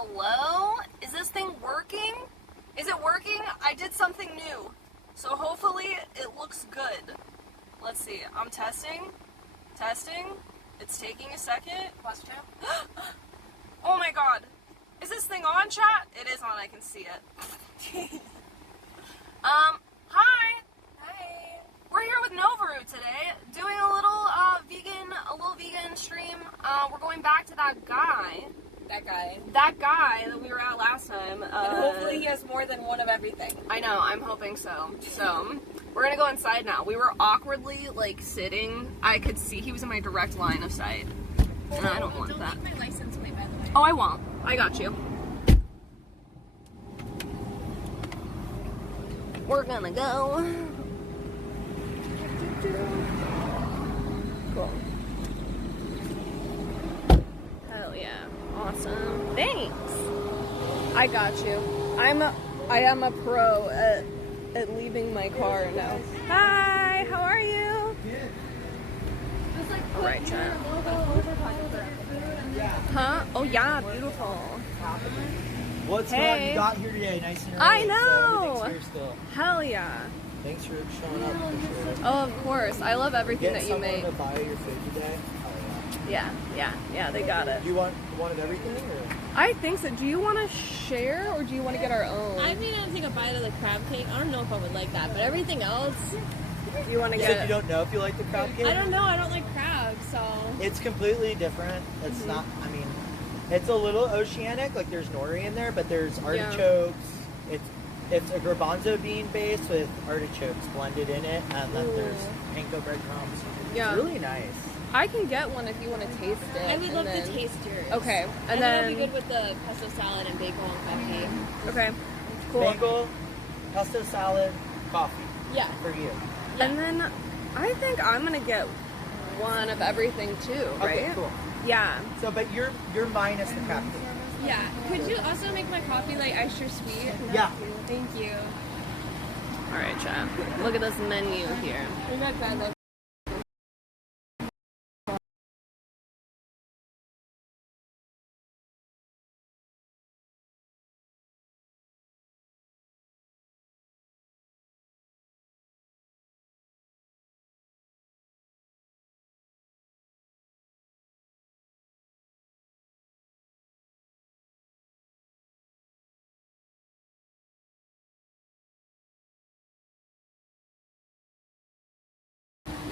Hello? Is this thing working? Is it working? I did something new. So hopefully it looks good. Let's see. I'm testing. Testing. It's taking a second. Question. Oh my god. Is this thing on, chat? It is on. I can see it. Hi. Hi. We're here with Novaru today, doing a little vegan stream. We're going back to that guy. That guy that we were at last time. And hopefully he has more than one of everything. I know, I'm hoping so. So, we're gonna go inside now. We were awkwardly, like, sitting. I could see he was in my direct line of sight. And I don't want that. Don't leave my license plate, by the way. Oh, I won't. I got you. We're gonna go. Cool. Hell yeah. Awesome. Thanks. I got you. I am a pro at leaving my car now. Hi, how are you? Good. All right, chat. Huh? Oh yeah, beautiful. What's Hey. going? You got here today, nice and early. I know. So everything's here still. Hell yeah. Thanks for showing up. For sure. Oh, of course. I love everything Get that you someone make. to buy your food today. Oh, Yeah, they got it. Do you want one of everything, or? I think so. Do you want to share or do you want to get our own? I mean, I'll take a bite of the crab cake. I don't know if I would like that, but everything else, You want to You get said you don't know if you like the crab cake? I don't know. I don't like crabs, so. It's completely different. It's not, I mean, it's a little oceanic, like there's nori in there, but there's artichokes. It's a garbanzo bean base with artichokes blended in it, and then there's panko breadcrumbs. Yeah. It's really nice. I can get one if you want to taste it. I would love then... to taste yours. Okay, and And then that'll be good with the pesto salad and bagel and crab cake. Okay, cool. Bagel, pesto salad, coffee. Yeah. For you. And then I think I'm gonna get one of everything too, right? Okay, cool. Yeah. So, but you're minus the crab cake. Yeah. Could you also make my coffee like extra sweet? Yeah. Thank you. All right, chat. Look at this menu here. We're not bad though.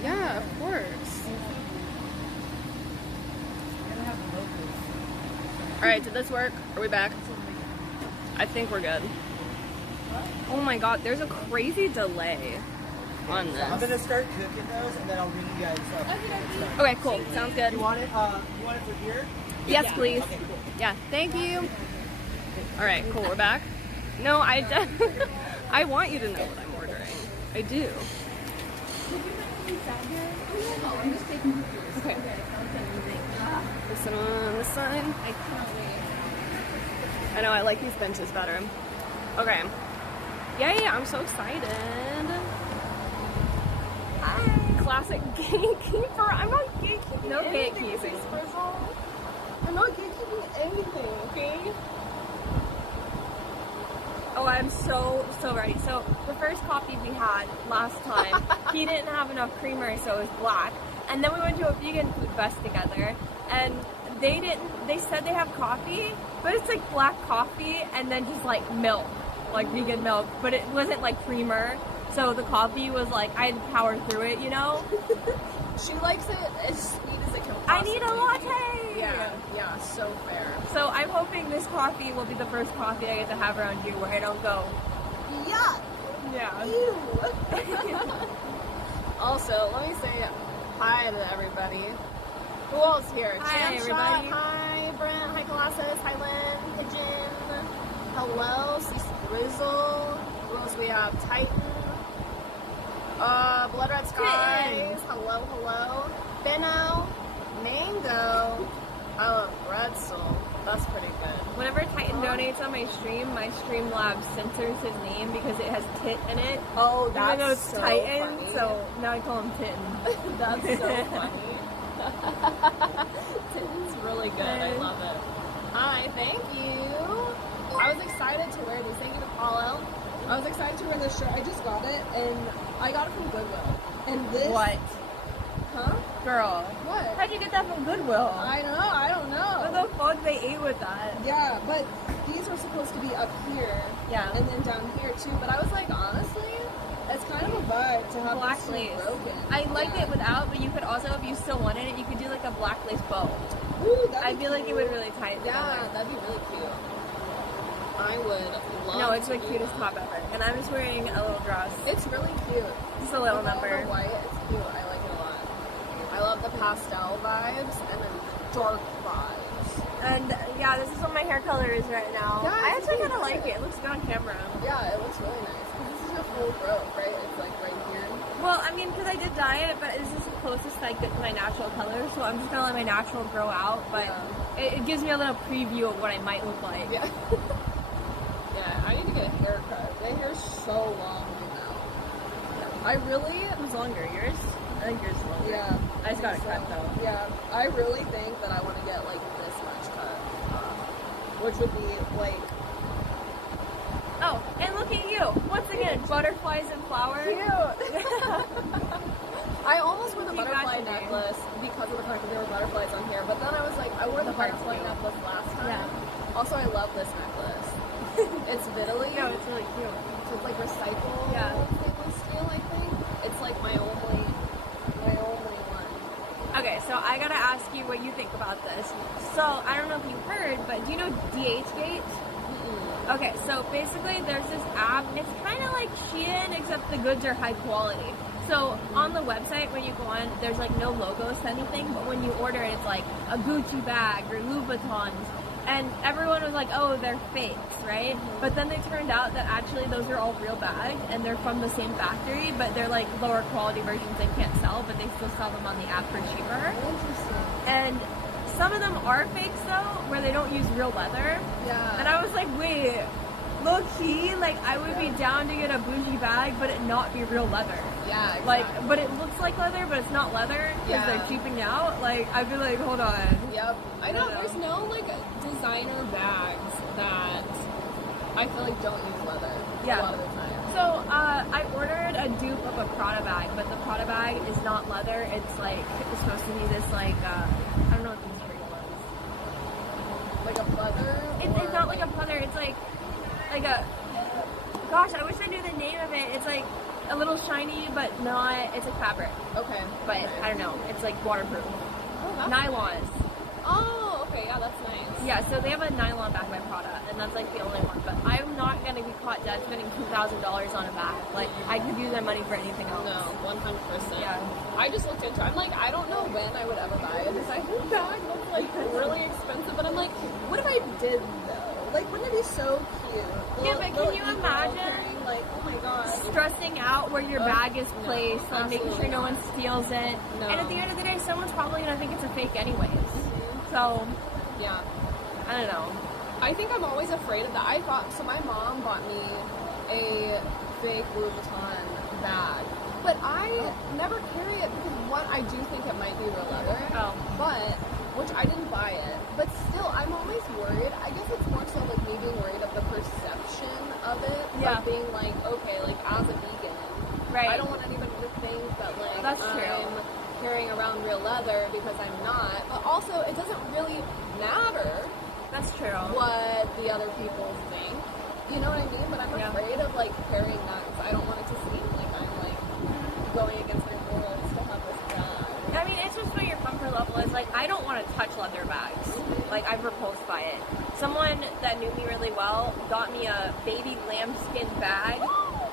Yeah, of course. All right, did this work? Are we back? I think we're good. Oh my god, there's a crazy delay on So I'm this. gonna start cooking those, and then I'll ring you guys up. Okay, cool. Sounds good. You want it? You want it for here? Yes, please. Okay, cool. Yeah, thank you. All right, cool. We're back. No, I want you to know what I'm ordering. I do. Okay. This one on this side. I can't wait. I know, I like these benches better. Okay. Yay, I'm so excited. Hi. Classic gatekeeper. I'm not gatekeeping. No anything, gatekeeping. Mrs. Frizzle. I'm not gatekeeping anything, okay? Oh, I'm so ready. So the first coffee we had last time, he didn't have enough creamer, so it was black. And then we went to a vegan food fest together, and they said they have coffee, but it's like black coffee and then just like milk, like vegan milk, but it wasn't like creamer. So the coffee was like, I had to power through it, you know? She likes it as sweet as it can I need a latte! Yeah, so fair. So I'm hoping this coffee will be the first coffee I get to have around you where I don't go, Yeah. yeah. Ew. Also, let me say hi to everybody. Who else here? Hi, Chan everybody. Shot, hi Brent, hi Colossus, hi Lynn, Pigeon, hello, Cece Grizzle. Who else we have? Titan. Blood Red Skies. Hello. Benno. Mango. I love Bretzel. That's pretty good. Whenever Titan donates on my Streamlabs censors his name because it has tit in it. Oh, Even though it's so Titan, funny. so now I call him Titten. That's so funny. It's really good. I love it. Hi, thank you. I was excited to wear these. Thank you to Paulo. I was excited to wear this shirt. I just got it, and I got it from Goodwill. And this... What? Huh? Girl. What? How'd you get that from Goodwill? I know, I don't know. What the fuck they ate with that? Yeah, but these were supposed to be up here. Yeah. And then down here, too. But I was like, honestly, it's kind of a vibe to have Black this lace. broken. I liked it without, but you could also, if you still wanted it, you could do like a black lace bow. Ooh, I feel like it would really tie it Yeah, together. that'd be really cute. I would love No, it's to the do cutest that. top ever. And I'm just wearing a little dress. It's really cute. Just a little With all number. the white, it's cute. I like it a lot. I love the pastel vibes and then dark vibes. And yeah, this is what my hair color is right now. Yeah, I it's actually really kind of like good. it. It looks good on camera. Yeah, it looks really nice. 'Cause this is your full growth, right? It's like right here. Well, I mean, because I did dye it, but this is the closest I get to my natural color, so I'm just gonna let my natural grow out. But it gives me a little preview of what I might look like. Yeah. Yeah, I need to get a haircut. My hair's so long now. I really, Who's longer? Yours? I think yours is longer. yeah. I just got it So, cut though. Yeah, I really think that I want to get like this much cut, which would be like Oh, and look at you! Once again, butterflies and flowers. cute. I almost wore the Keep butterfly matching. necklace because of the fact that there were butterflies on here, but then I was like, I wore the The heart's butterfly cute. necklace last time. Yeah. Also, I love this necklace. It's Vitaly. No, it's really cute. So it's like recycled Yeah. stainless steel, I think. It's like my only one. Okay, so I gotta ask you what you think about this. So, I don't know if you heard, but do you know DHgate? Okay, so basically there's this app, it's kind of like Shein, except the goods are high quality. So on the website, when you go on, there's like no logos to anything, but when you order it, it's like a Gucci bag or Louboutins. And everyone was like, oh, they're fakes, right? But then they turned out that actually those are all real bags, and they're from the same factory, but they're like lower quality versions they can't sell, but they still sell them on the app for cheaper. Interesting. And some of them are fakes though, where they don't use real leather. Yeah. And I was like, wait, low key, like I would be down to get a bougie bag, but it not be real leather. Yeah, exactly. Like, but it looks like leather, but it's not leather because Yeah. they're cheaping out. Like, I'd be like, hold on. Yep. I know, I know. there's no like designer bags that I feel like don't use leather Yeah. a lot of the time. So, I ordered a dupe of a Prada bag, but the Prada bag is not leather. It's like, it's supposed to be this like, I don't know what the material is. Like a leather? It's not like a pleather. It's like a. Gosh, I wish I knew the name of it. It's like a little shiny, but not. It's like fabric, Okay. but okay. I don't know. It's like waterproof. Oh, that's Nylons. Oh, okay, yeah, that's nice. Yeah, so they have a nylon bag by Prada, and that's like the only one. But I'm not gonna be caught dead spending $2,000 on a bag. Like I could use that money for anything else. No, 100%. Yeah. I just looked into it. I'm like, I don't know when I would ever buy a designer bag that's like really expensive, but I'm like, what if I did though? Like, wouldn't it be so cute? Yeah, but can you imagine? Carrying, like, oh my god. Stressing out where your bag is no, placed, like making sure absolutely no one steals it. No. And at the end of the day, someone's probably gonna think it's a fake anyways. So Yeah. I don't know. I think I'm always afraid of that. I thought, so my mom bought me a fake Louis Vuitton bag, but I never carry it because one, I do think it might be real leather, but, which I didn't buy it, but still, I'm always worried. I guess it's more so like me being worried of the perception of it, Yeah. like being like, okay, like as a vegan, Right. I don't want anybody to think that like That's true. I'm carrying around real leather because I'm not, but also it doesn't really matter That's true. what the other people think. You know what I mean? But I'm Yeah. afraid of like carrying that because I don't want it to seem like I'm like going against my morals to have this bag. I mean, it's just what your comfort level is. Like, I don't want to touch leather bags. Like, I'm repulsed by it. Someone that knew me really well got me a baby lambskin bag,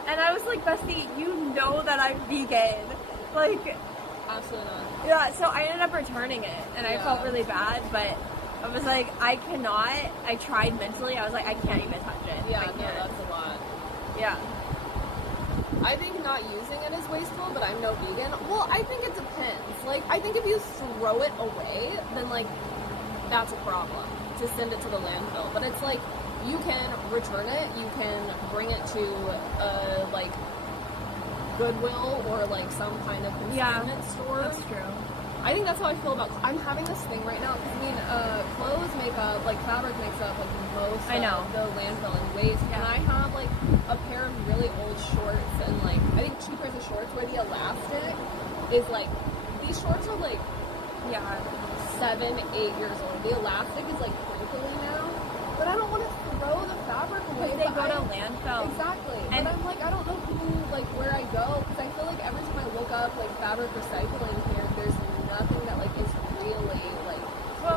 and I was like, Bestie, you know that I'm vegan. Like, Absolutely not. yeah, so I ended up returning it, and I Yeah. felt really bad, but I was like, I cannot. I tried mentally. I was like, I can't even touch it. Yeah, I no, can't. that's a lot. Yeah. I think not using it is wasteful, but I'm no vegan. Well, I think it depends. Like, I think if you throw it away, then like that's a problem to send it to the landfill. But it's like you can return it, you can bring it to like Goodwill or like some kind of consignment store. That's true. I think that's how I feel about. I'm having this thing right now. 'Cause, I mean, clothes make up, like fabric makes up like most of the landfill and waste. Yeah. And I have like a pair of really old shorts and like I think 2 pairs of shorts where the elastic is like these shorts are like 7, 8 years old. The elastic is like crinkly now, but I don't want to throw the fabric away. Because they go to landfill. Exactly. And I'm like, I don't know like where I go because I feel like every time I look up like fabric recycling here, there's nothing that like is really like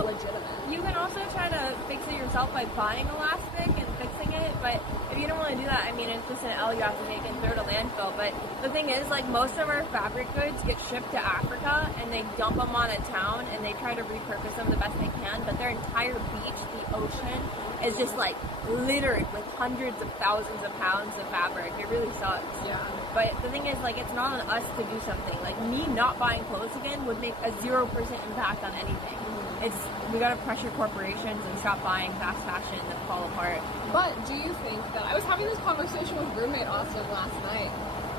legitimate. You can also try to fix it yourself by buying elastic and fixing it, but if you don't want to do that, I mean, it's just an L you have to make and throw to landfill. But the thing is, like, most of our fabric goods get shipped to Africa and they dump them on a town and they try to repurpose them the best they can, but their entire beach, the ocean, is just like littered with hundreds of thousands of pounds of fabric. It really sucks. Yeah. But the thing is, like, it's not on us to do something. Like, me not buying clothes again would make a 0% impact on anything. We gotta pressure corporations and stop buying fast fashion that fall apart. But do you think that I was having this conversation with roommate Austin last night?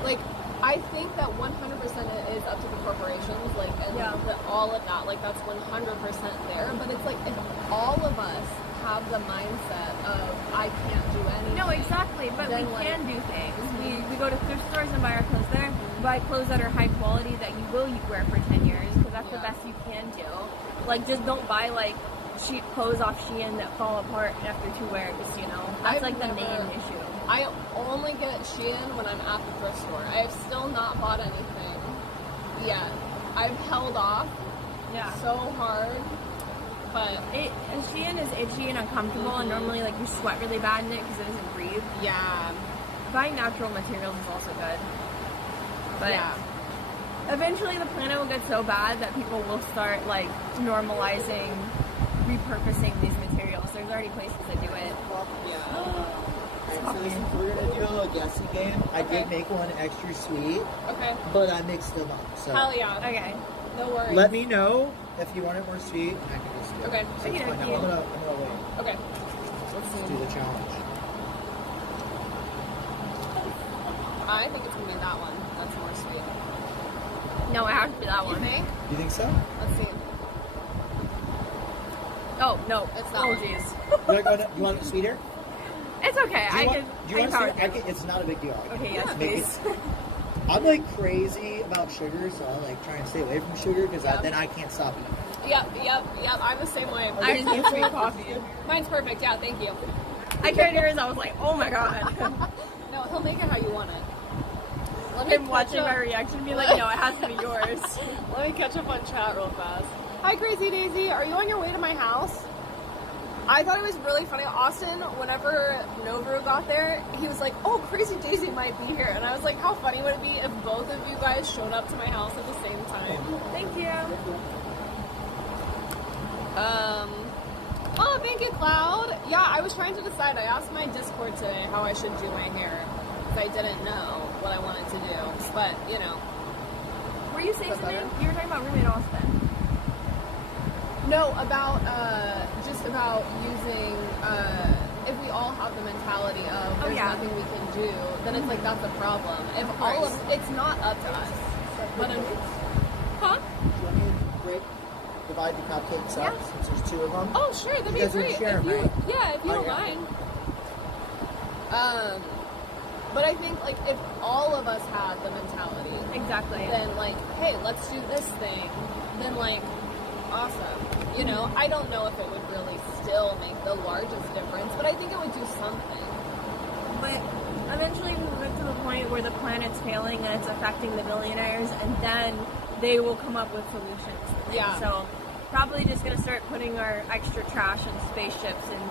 Like, I think that 100% it is up to the corporations, like, and all of that, like, that's 100% there. But it's like if all of us have the mindset of I can't do anything. No, exactly. But we can do things. We go to thrift stores and buy our clothes there. Buy clothes that are high quality that you will wear for 10 years because that's the best you can do. Like, just don't buy, like, cheap clothes off Shein that fall apart after 2 wears, you know? That's, the main issue. I only get Shein when I'm at the thrift store. I have still not bought anything yet. I've held off so hard, but... Shein is itchy and uncomfortable, and normally, like, you sweat really bad in it because it doesn't breathe. Yeah. Buying natural materials is also good. But... eventually the planet will get so bad that people will start like normalizing repurposing these materials. There's already places that do it. Actually, we're gonna do a little guessing game. I did make one extra sweet. Okay. But I mixed them up. So hell yeah. Okay. No worries. Let me know if you want it more sweet, and I can just do it. Okay. So it's fine. I'm gonna wait. Okay. Let's do the challenge. I think it's gonna be that one. That's more sweet. No, it has to be that one. You think? You think so? Let's see. Oh no, it's that one. one. Jeez. You want it sweeter? It's okay. It's not a big deal. Okay, yes, please. I'm like crazy about sugar, so I like try and stay away from sugar because then I can't stop eating. Yep. I'm the same way. I just need sweet coffee. Mine's perfect. Yeah, thank you. I tried yours. I was like, oh my god. No, he'll make it how you want it. Him watching my reaction and be like, no, it has to be yours. Let me catch up on chat real fast. Hi, Crazy Daisy. Are you on your way to my house? I thought it was really funny. Austin, whenever Novru got there, he was like, oh, Crazy Daisy might be here. And I was like, how funny would it be if both of you guys showed up to my house at the same time? Thank you. Oh, thank you, Cloud. Yeah, I was trying to decide. I asked my Discord today how I should do my hair. Because I didn't know what I wanted to do. But, you know. Were you saying something? You were talking about roommate Austin. No, about, just about using, if we all have the mentality of there's nothing we can do, then it's like, that's a problem. If all of, it's not up to us. But, huh? Do you want me to divide the cupcakes up since there's 2 of them? Oh, sure, that'd be great. Share them, right? Yeah, if you don't mind. But I think, like, if all of us had the mentality, then, like, hey, let's do this thing, then, like, awesome. You know, I don't know if it would really still make the largest difference, but I think it would do something. But eventually we will get to the point where the planet's failing and it's affecting the billionaires, and then they will come up with solutions. Yeah. So probably just going to start putting our extra trash in spaceships, and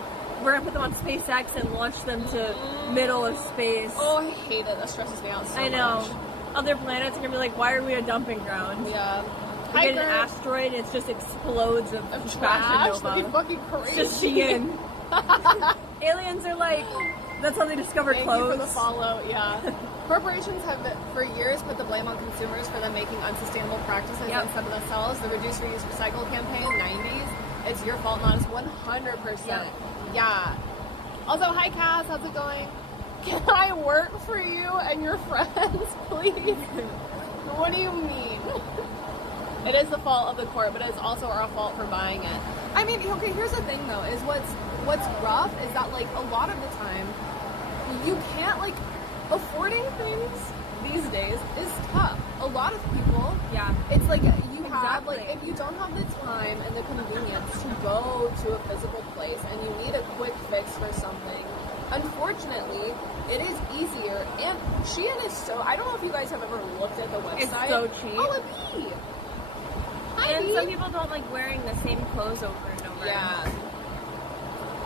we're going to put them on SpaceX and launch them to middle of space. Oh, I hate it. That stresses me out so much. I know. Other planets are going to be like, why are we a dumping ground? Yeah. We get an asteroid, it just explodes of trash. That'd be fucking crazy. It's just Shein. Aliens are like, that's how they discover clothes. Thank you for the follow, yeah. Corporations have, for years, put the blame on consumers for them making unsustainable practices instead of themselves. The Reduce, Reuse, Recycle campaign, 90s, it's your fault, not us, 100%. Yeah. Also, hi Cass, how's it going? Can I work for you and your friends, please? What do you mean? It is the fault of the court, but it's also our fault for buying it. I mean, okay, here's the thing though, is what's rough is that like a lot of the time you can't like affording things these days is tough. A lot of people, Yeah. it's like you have Exactly. like if you don't have the time and the convenience to go to a physical place and you need a quick fix for something, unfortunately, it is easier. And Shein is so, I don't know if you guys have ever looked at the website. It's so cheap. Oh, a bee. Hi, And bee. some people don't like wearing the same clothes over and over. Yeah,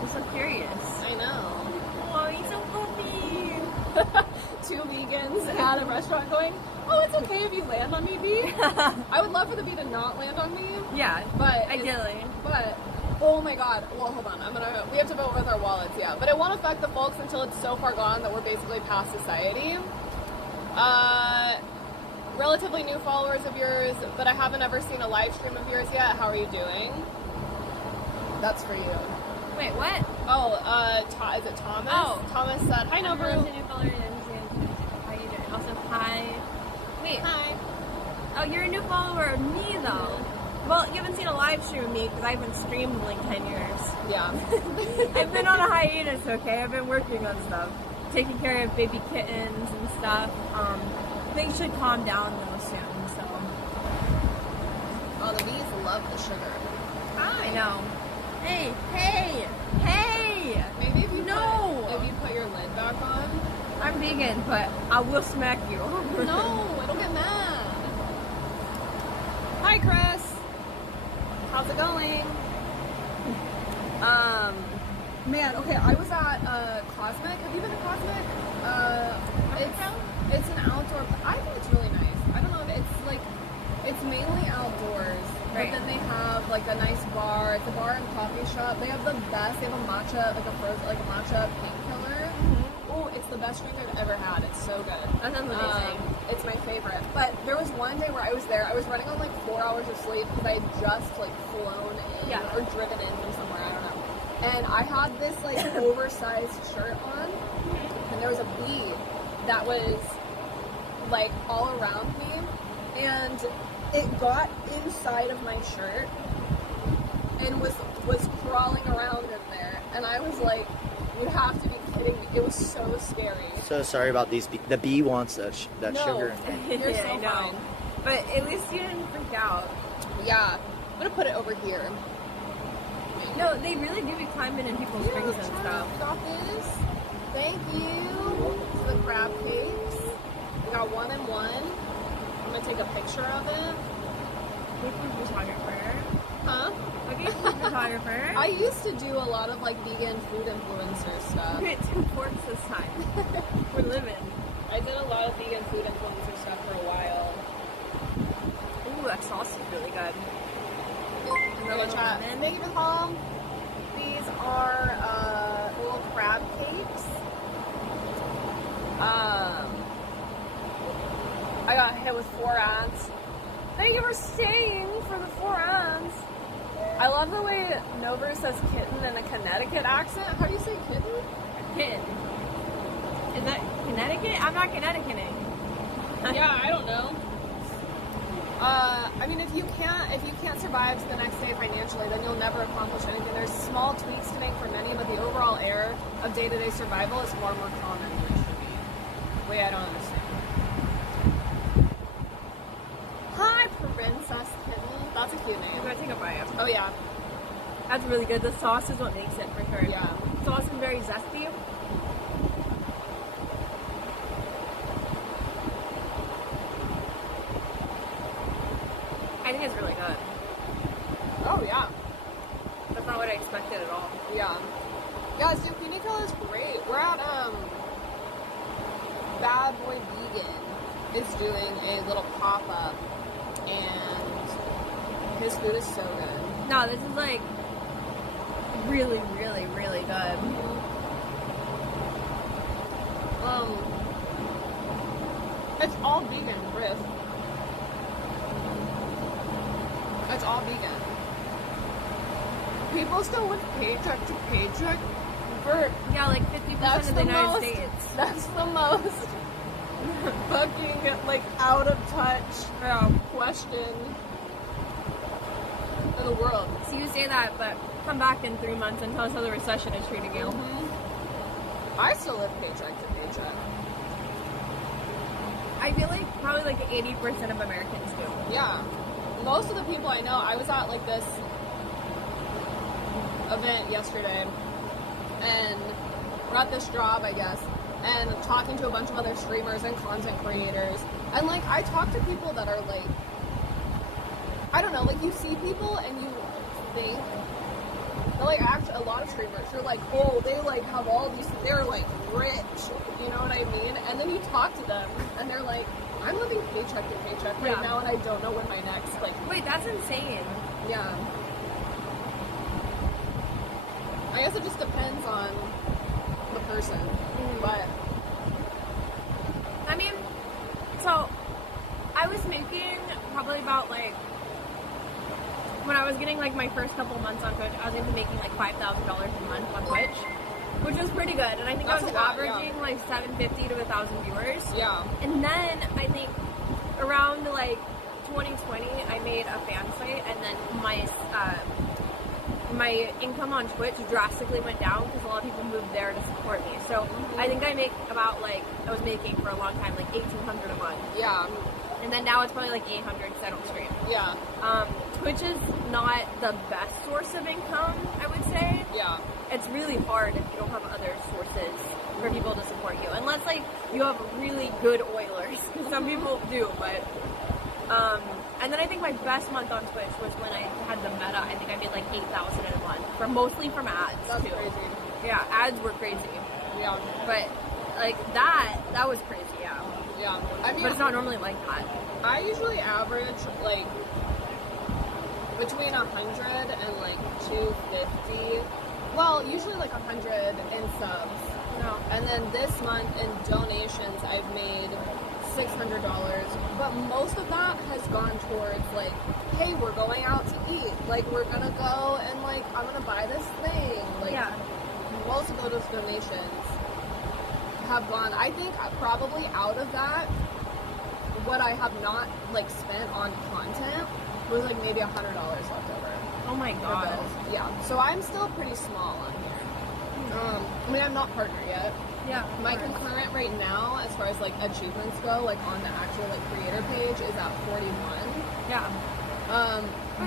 I'm so curious. I know. Oh, he's so fluffy. Two vegans at a restaurant going, oh, it's okay if you land on me, bee. I would love for the bee to not land on me, Yeah. but Ideally. But oh my god, well hold on, we have to vote with our wallets, yeah. But it won't affect the folks until it's so far gone that we're basically past society. Relatively new followers of yours, but I haven't ever seen a live stream of yours yet. How are you doing? That's for you. Wait, what? Oh, is it Thomas? Oh. Thomas said, hi, no, Everyone's brew. a new follower and how you doing? Also, hi. Wait. Hi. Oh, you're a new follower of me, though. Well, you haven't seen a live stream of me because I haven't streamed in like 10 years. Yeah. I've been on a hiatus, okay? I've been working on stuff. Taking care of baby kittens and stuff. Things should calm down, though, soon, so. Oh, the bees love the sugar. I know. Hey, hey, hey! Maybe if you No! if you put your lid back on. I'm vegan, but I will smack you. No, I don't get mad. Hi, Chris. How's it going? Man, okay, I was at Cosmic. Have you been to Cosmic? It's an outdoor. I think it's really nice. I don't know. It's mainly outdoors, Right. but then they have like a nice bar. It's a bar and coffee shop. They have the best. They have a matcha, like a matcha painkiller. Oh, it's the best drink I've ever had. It's so good. That sounds amazing. It's my favorite. But there was one day where I was there. I was running on like 4 hours of sleep because I had just like flown in or driven in from somewhere. I don't know. And I had this like oversized shirt on, and there was a bee that was like all around me, and it got inside of my shirt and was crawling around in there, and I was like, you have to be kidding me. It was so scary. So sorry about these. The bee wants that No. sugar. You're Yeah, so I know. fine. But at least you didn't freak out. Yeah. I'm gonna put it over here. No, they really do be climbing in people's rings and stuff. We got this. Thank you for the crab cakes. We got 1 and 1. I'm gonna take a picture of it. With food photographer. Huh? Okay, food photographer. I used to do a lot of like vegan food influencer stuff. Get 2 forks this time. We're living. I did a lot of vegan food influencer stuff for a while. Ooh, that sauce is really good. And the Hello, little chat. lemon. Thank you for the call. These are little crab cakes. I got hit with 4 ads. Thank you for staying for the 4 ads. I love the way Nover says kitten in a Connecticut accent. How do you say kitten? Kitten. Is that Connecticut? I'm not Connecticuting. Yeah, I don't know. I mean, if you can't survive to the next day financially, then you'll never accomplish anything. There's small tweaks to make for many, but the overall error of day-to-day survival is far more common than it should be. Wait, I don't understand. Hi, Princess Kitten. That's a cute I'm name. gonna take a bite. Oh yeah, That's really good. The sauce is what makes it for sure. yeah. Sauce is very zesty. I think it's really good. Oh yeah, That's not what I expected at all. yeah. Yeah, zucchini color is great. We're at Bad Boy Vegan is doing a little pop-up, and his food is so good. No, this is like really, really, really good. It's all vegan, Riff. It's all vegan. People still live paycheck to paycheck. For Yeah, like 50% that's of the the United most. States. That's the most fucking like out of touch Oh, question for the world. So you say that, but come back in 3 months and tell us how the recession is treating you. I still live paycheck to paycheck. I feel like probably like 80% of Americans do. Yeah. Most of the people I know, I was at like this event yesterday, and we're at this job, I guess, and talking to a bunch of other streamers and content creators. And like, I talk to people that are like, I don't know, like you see people and you think, like actually a lot of streamers, you're like, oh, they like have all these, they're like rich, you know what I mean? And then you talk to them and they're like, I'm living paycheck to paycheck right now and I don't know when my next, like. Wait, that's insane. Yeah. I guess it just depends on the person, but. I mean, so I was making probably about like, when I was getting like my first couple months on Twitch, I was even making like $5,000 a month on Twitch, which was pretty good. And I think I was averaging like 750 to 1,000 viewers. Yeah. And then I think around like 2020, I made a fan site, and then my income on Twitch drastically went down because a lot of people moved there to support me. So I think I make about like, I was making for a long time like $1,800 a month. Yeah. And then now it's probably like 800 because I don't stream. Yeah. Twitch is not the best source of income, I would say. Yeah. It's really hard if you don't have other sources for people to support you. Unless like you have really good oilers. Some people do, but and then I think my best month on Twitch was when I had the meta. I think I made like 8,000 in a month, mostly from ads. That's too. crazy. Yeah, ads were crazy. Yeah. But like that was crazy, yeah. Yeah. I mean, But it's not normally like that. I usually average like between 100 and like 250. Well, usually like 100 in subs. No. And then this month in donations, I've made $600. But most of that has gone towards like, hey, we're going out to eat. Like, we're gonna go and like, I'm gonna buy this thing. Like, Yeah. most of those donations have gone. I think probably out of that, what I have not like spent on content was like maybe $100 left over. Oh my for god. bills. Yeah. So I'm still pretty small on here. I mean, I'm not partner yet. Yeah. My concurrent right now, as far as like achievements go, like on the actual like creator page, is at 41. Yeah.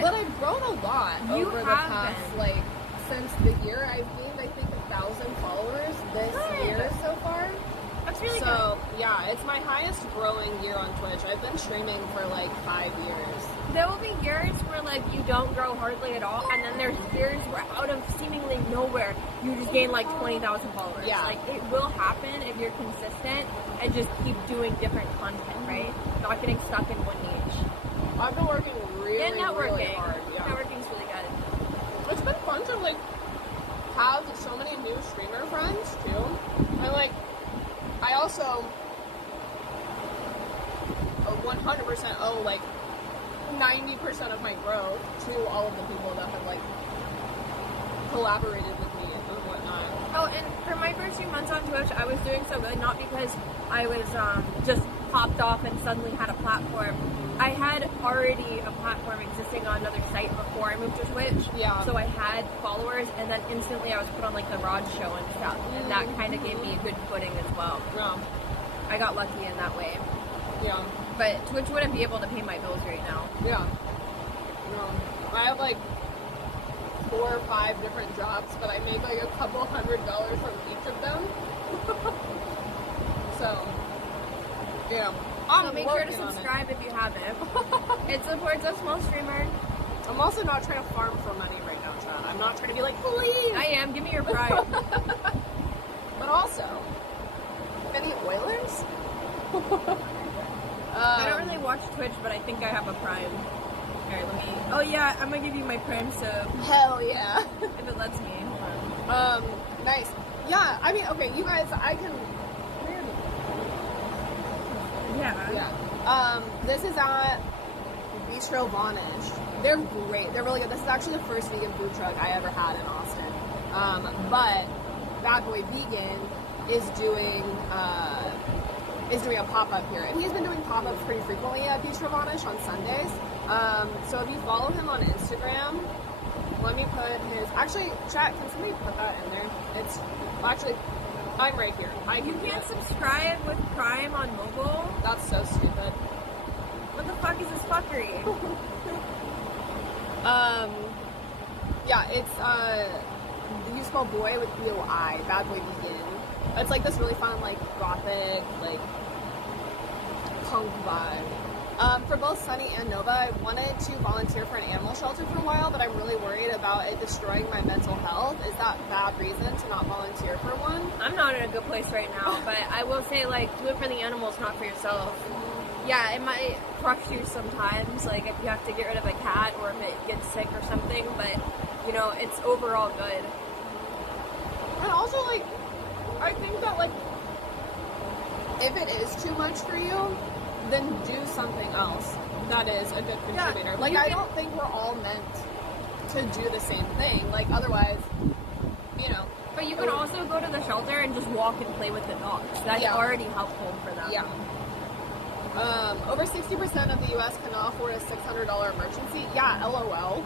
But I've grown a lot You over the have past been. like since the year. I've gained I think 1,000 followers this Good. year so far. That's really So yeah, it's my highest growing year on Twitch. I've been streaming for like 5 years. good. There will be years where like you don't grow hardly at all, and then there's years where out of seemingly nowhere you just gain like 20,000 followers. Yeah. Like it will happen if you're consistent and just keep doing different content, right? Not getting stuck in one niche. I've been working really, And networking. really hard. Yeah. Networking's really good. It's been fun to like have so many new streamer friends too. And like I also 100% owe like 90% of my growth to all of the people that have like collaborated with me and whatnot. Oh, and for my first few months on Twitch, I was doing so good, not because I was just popped off and suddenly had a platform. I had already a platform existing on another site before I moved to Twitch. Yeah. So I had followers, and then instantly I was put on like the Rod show and stuff, and that kind of gave me a good footing as well. Yeah. I got lucky in that way. Yeah. But Twitch wouldn't be able to pay my bills right now. Yeah. I have like 4 or 5 different jobs, but I make like a couple $100 from each of them. So, yeah. So make sure to subscribe if you haven't. It supports a small streamer. I'm also not trying to farm for money right now, Chad. I'm not trying to be like, please. I am. Give me your pride. But also, any Oilers? I don't really watch Twitch, but I think I have a Prime. Alright, let me... Oh yeah, I'm gonna give you my Prime sub. Hell yeah. If it lets me. Hold on. Nice. Yeah, I mean, okay, you guys, I can... Yeah. Yeah. This is at Bistro Vanish. They're great. They're really good. This is actually the first vegan food truck I ever had in Austin. But Bad Boy Vegan is doing a pop-up here. And he's been doing pop-ups pretty frequently at Bistro Vanish on Sundays. So if you follow him on Instagram, let me put his. Actually, chat. Can somebody put that in there? It's actually. I'm right here. You can't subscribe with Prime on mobile? That's so stupid. What the fuck is this fuckery? Yeah, it's you spell boy with B-O-I, Bad Boy Vegan. It's like this really fun, like gothic, like punk vibe. For both Sunny and Nova, I wanted to volunteer for an animal shelter for a while, but I'm really worried about it destroying my mental health. Is that bad reason to not volunteer for one? I'm not in a good place right now, but I will say, like, do it for the animals, not for yourself. Yeah, it might crush you sometimes, like if you have to get rid of a cat or if it gets sick or something, but, you know, it's overall good. And also, like, I think that, like, if it is too much for you, then do something else that is a good contributor. Yeah, like, I don't think we're all meant to do the same thing. Like, otherwise, you know. But you can also go to the shelter and just walk and play with the dogs. That's already helpful for them. Yeah. Over 60% of the U.S. cannot afford a $600 emergency. Yeah, LOL.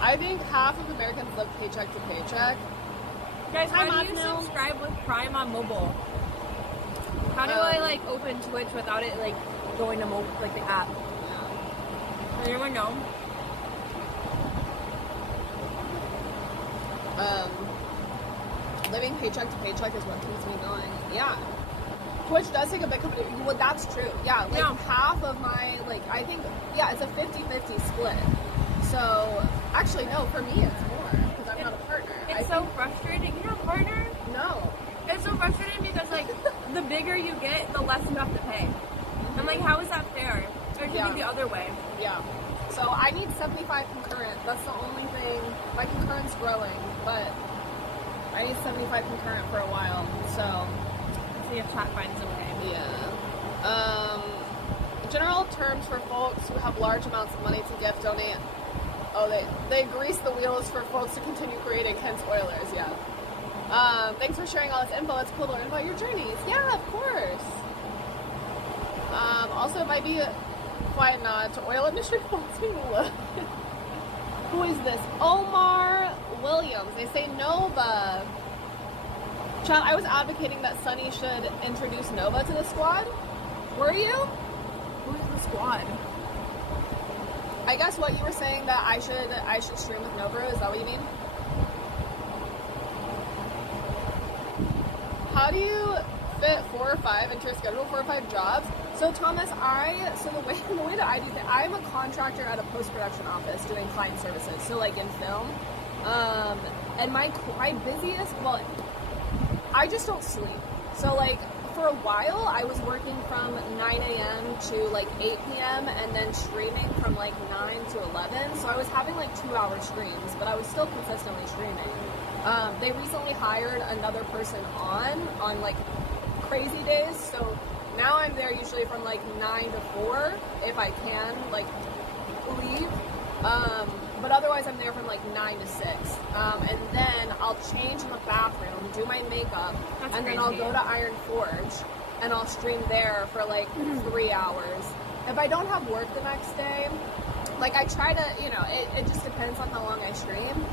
I think half of Americans live paycheck to paycheck. Guys, how do you subscribe with Prime on mobile? How do I, like, open Twitch without it, like, going to mobile, like, the app? Does anyone know? Living paycheck to paycheck is what keeps me going. Yeah. Twitch does take a big company. Well, that's true. Yeah, like half of my, like, I think, yeah, it's a 50-50 split. So, actually, no, for me it's more, because I'm not a partner. It's so frustrating. You're a partner? No. It's so frustrating because, like, the bigger you get, the less you have to pay. I'm like, how is that fair? Or should it be the other way? Yeah. So, I need 75 concurrent. That's the only thing. My concurrent's growing, but I need 75 concurrent for a while, so... See if chat finds a way. Yeah. General terms for folks who have large amounts of money to gift, donate. Oh, they grease the wheels for folks to continue creating, hence Oilers, yeah. Thanks for sharing all this info. It's cool to learn about your journeys. Yeah, of course. Also, it might be a quiet nod to oil industry quality. Who is this? Omar Williams. They say Nova. Chad, I was advocating that Sunny should introduce Nova to the squad. Were you? Who's the squad? I guess what you were saying that I should stream with Nova, is that what you mean? How do you fit 4 or 5 into your schedule, 4 or 5 jobs? So Thomas, the way that I do things, I'm a contractor at a post-production office doing client services, so like in film. And my busiest, well, I just don't sleep. So like for a while I was working from 9 a.m. to like 8 p.m. and then streaming from like 9 to 11. So I was having like 2-hour streams, but I was still consistently streaming. They recently hired another person on like crazy days. So now I'm there usually from like 9 to 4 if I can like leave. But otherwise I'm there from like 9 to 6. And then I'll change in the bathroom, do my makeup, and then I'll go to Iron Forge and I'll stream there for like 3 hours. If I don't have work the next day, like I try to, you know, it just depends on how long I stream.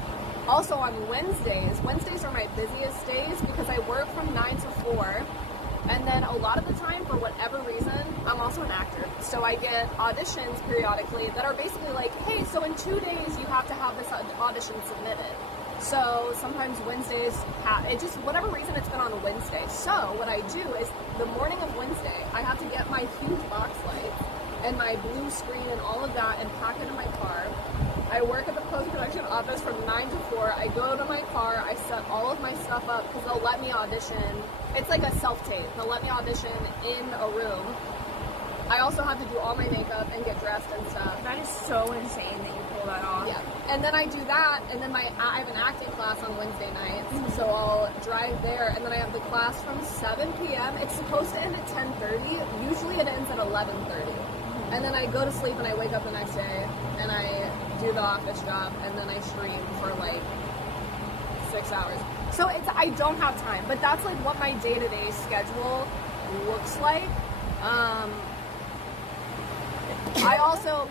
Also on Wednesdays are my busiest days because I work from 9 to 4. And then a lot of the time, for whatever reason, I'm also an actor. So I get auditions periodically that are basically like, hey, so in 2 days you have to have this audition submitted. So sometimes Wednesdays, whatever reason it's been on a Wednesday. So what I do is the morning of Wednesday, I have to get my huge box lights and my blue screen and all of that and pack it in my car. I work at the post-production office from 9 to 4. I go to my car, I set all of my stuff up because they'll let me audition. It's like a self-tape. They'll let me audition in a room. I also have to do all my makeup and get dressed and stuff. That is so insane that you pull that off. Yeah. And then I do that, and then I have an acting class on Wednesday nights, so I'll drive there, and then I have the class from 7 p.m. It's supposed to end at 10:30. Usually it ends at 11:30. And then I go to sleep and I wake up the next day and I do the office job and then I stream for like 6 hours. So I don't have time, but that's like what my day-to-day schedule looks like. I also,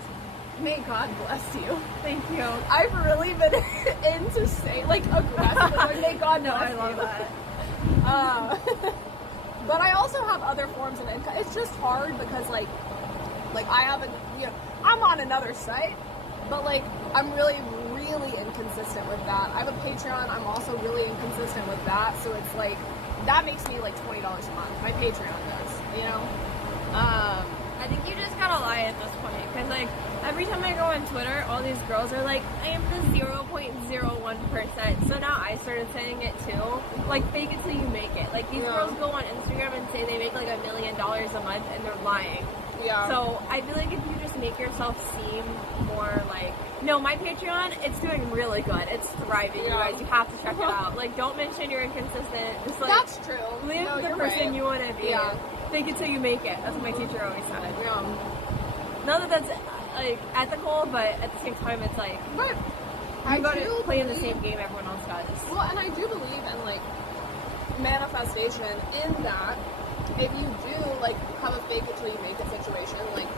may God bless you. Thank you. I've really been into saying, like, aggressive. Like, may God No, bless I love you. that. But I also have other forms of income. It's just hard because, like I haven't, I'm on another site, but, like, I'm really inconsistent with that. I have a Patreon. I'm also really inconsistent with that. So it's, like, that makes me, like, $20 a month. My Patreon does, you know? I think you just gotta lie at this point, because, like, every time I go on Twitter, all these girls are like, I am the 0.01%. So now I started saying it too. Like, fake it till you make it. Like, these girls go on Instagram and say they make like $1 million a month, and they're lying. Yeah. So I feel like if you just make yourself seem more like, no, my Patreon, it's doing really good. It's thriving, you guys. You have to check it out. Like, don't mention you're inconsistent. Just, like, That's true. live No, the you're person right. you want to be. Yeah. Fake it till you make it. That's what my teacher always said. Yeah. Not that that's like ethical, but at the same time, it's like But you gotta do play in the believe- same game everyone else does. Well, and I do believe in, like, manifestation in that if you do, like, have a fake it till you make it situation, like,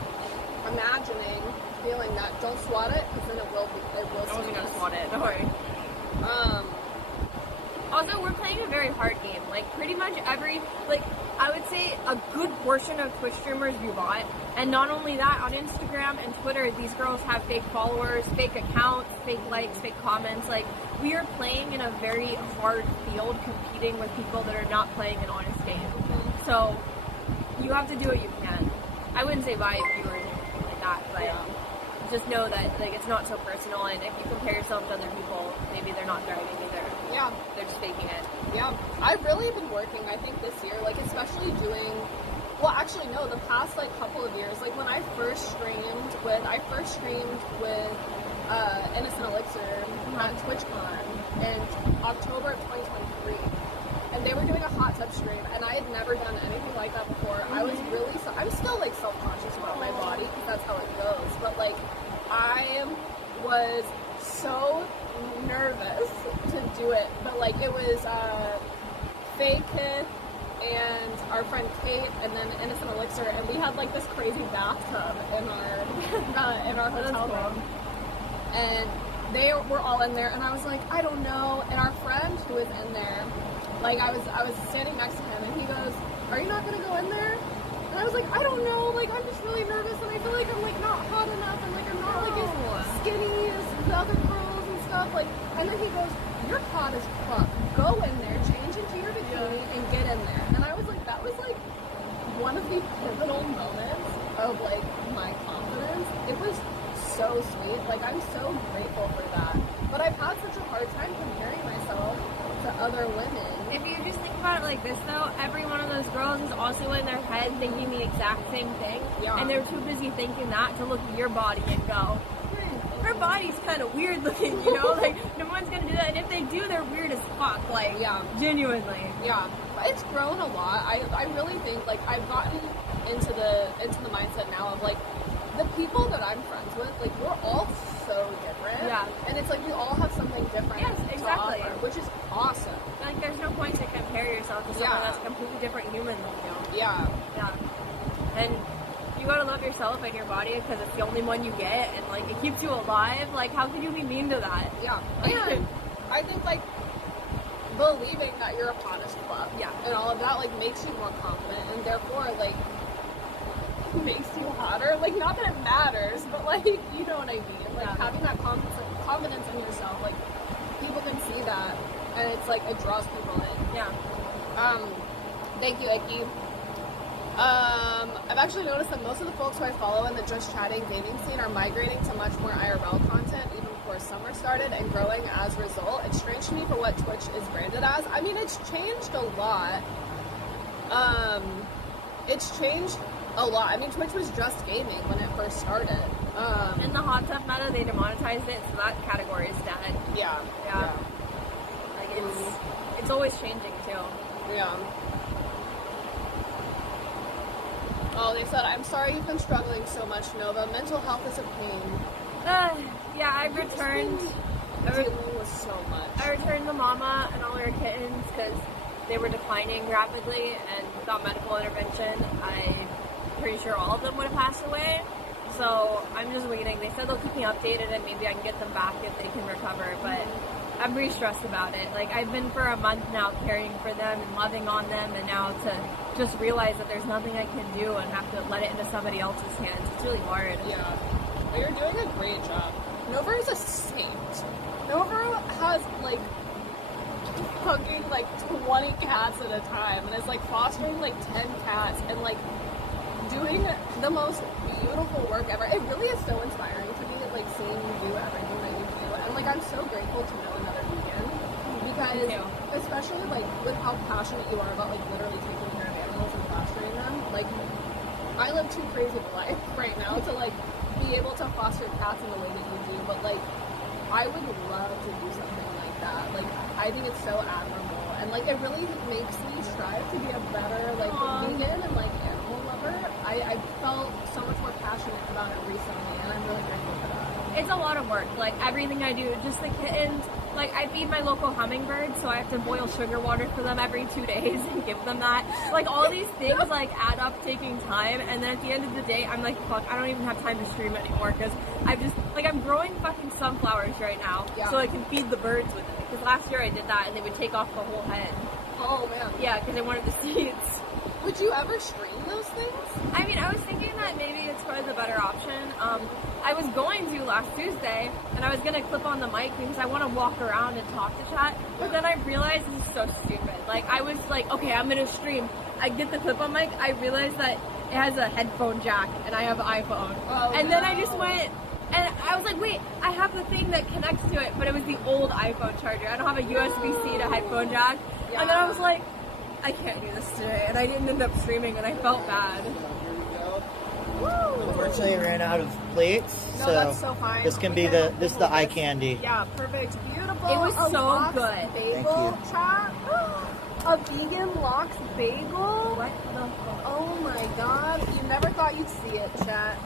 imagining, feeling that, don't swat it, because then it will I wasn't sting gonna us. swat it. Don't worry. Also, we're playing a very hard game. Like, pretty much I would say a good portion of Twitch streamers we bought. And not only that, on Instagram and Twitter, these girls have fake followers, fake accounts, fake likes, fake comments. Like, we are playing in a very hard field, competing with people that are not playing an honest game. So, you have to do what you can. I wouldn't say buy viewers or anything like that, but just know that, like, it's not so personal, and if you compare yourself to other people, maybe they're not thriving either. Yeah. They're just faking it. Yeah. I've really been working, I think, this year, like, especially doing, well, actually, no, the past, like, couple of years, like, when I first streamed with Innocent Elixir at TwitchCon in October of 2023. And they were doing a hot tub stream, and I had never done anything like that before. I was really, I'm still, like, self-conscious about my body, because that's how it goes. But, like, I was so nervous to do it. But, like, it was Faye Kith and our friend Kate, and then Innocent Elixir, and we had, like, this crazy bathtub in our hotel room. And they were all in there, and I was like, I don't know. And our friend who was in there, like, I was standing next to him, and he goes, are you not gonna go in there? And I was like, I don't know, like, I'm just really nervous, and I feel like I'm, like, not hot enough, and, like, I'm not, like, as skinny as the other girls and stuff, like, and then he goes, you're hot as fuck. Go in there, change into your bikini, and get in there. And I was like, that was, like, one of the pivotal moments of, like, my confidence. It was so sweet. Like, I'm so grateful for that. But I've had such a hard time comparing myself to other women. If you just think about it like this, though, every one of those girls is also in their head thinking the exact same thing. Yeah. And they're too busy thinking that to look at your body and go, her body's kind of weird looking, you know? Like, no one's gonna do that. And if they do, they're weird as fuck. Like, genuinely. Yeah. It's grown a lot. I really think, like, I've gotten into the mindset now of, like, the people that I'm friends with, like, we're all so different. Yeah. And it's like we all have something different Yes, exactly. to offer, which is awesome. Like, there's no point to compare yourself to someone that's a completely different human than you. Yeah. Yeah. And you gotta love yourself and your body because it's the only one you get, and, like, it keeps you alive. Like, how could you be mean to that? Yeah. And I think, like, believing that you're a hottest club and all of that, like, makes you more confident, and therefore, like, makes you hotter. Like, not that it matters, but, like, you know what I mean. Like, having that confidence in yourself, like, people can see that, and it's like, it draws people in. Yeah. Thank you, Icky. I've actually noticed that most of the folks who I follow in the Just Chatting gaming scene are migrating to much more IRL content even before summer started and growing as a result. It's strange to me for what Twitch is branded as. I mean, it's changed a lot. It's changed a lot. I mean, Twitch was just gaming when it first started. In the hot tub meta, they demonetized it, so that category is dead. Yeah. Like, it's always changing, too. Yeah. Oh, they said, I'm sorry you've been struggling so much, Nova. Mental health is a pain. Yeah, I returned. Dealing with so much. I returned the mama and all her kittens because they were declining rapidly, and without medical intervention, I'm pretty sure all of them would have passed away. So I'm just waiting. They said they'll keep me updated and maybe I can get them back if they can recover. But I'm pretty stressed about it. Like, I've been for a month now caring for them and loving on them, and now to just realize that there's nothing I can do and have to let it into somebody else's hands, it's really hard. Yeah. But you're doing a great job. Nova is a saint. Nova has, like, hugging, like, 20 cats at a time, and is, like, fostering, like, 10 cats, and, like, doing the most beautiful work ever. It really is so inspiring to me, like, seeing you do everything that you do. And, like, I'm so grateful to know another vegan. Because, especially, like, with how passionate you are about, like, literally taking care of animals and fostering them, like, I live too crazy of a life right now to, like, be able to foster cats in the way that you do. But, like, I would love to do something like that. Like, I think it's so admirable. And, like, it really makes me strive to be a better, like, vegan and, like, animal lover. I felt so much more passionate about it recently, and I'm really grateful for that. It's a lot of work. Like, everything I do, just the kittens. Like, I feed my local hummingbirds, so I have to boil sugar water for them every 2 days and give them that. Like, all these things, like, add up taking time, and then at the end of the day, I'm like, fuck, I don't even have time to stream anymore, because I've just, like, I'm growing fucking sunflowers right now, so I can feed the birds with it. Because last year I did that, and they would take off the whole head. Oh, man. Yeah, because they wanted the seeds. Would you ever stream those things? I mean, I was thinking that maybe it's probably the better option. I was going to last Tuesday, and I was going to clip on the mic because I want to walk around and talk to chat, but then I realized this is so stupid. Like, I was like, okay, I'm going to stream. I get the clip on mic, I realized that it has a headphone jack, and I have an iPhone. Then I just went, and I was like, wait, I have the thing that connects to it, but it was the old iPhone charger. I don't have a USB-C to headphone jack. Yeah. And then I was like, I can't do this today, and I didn't end up streaming, and I felt bad. Unfortunately, I ran out of plates, no, that's so fine. This can be this is the eye candy. Yeah, perfect, beautiful. It was so lox good. Bagel chat. A vegan lox bagel. What the fuck? Oh my god! You never thought you'd see it, chat.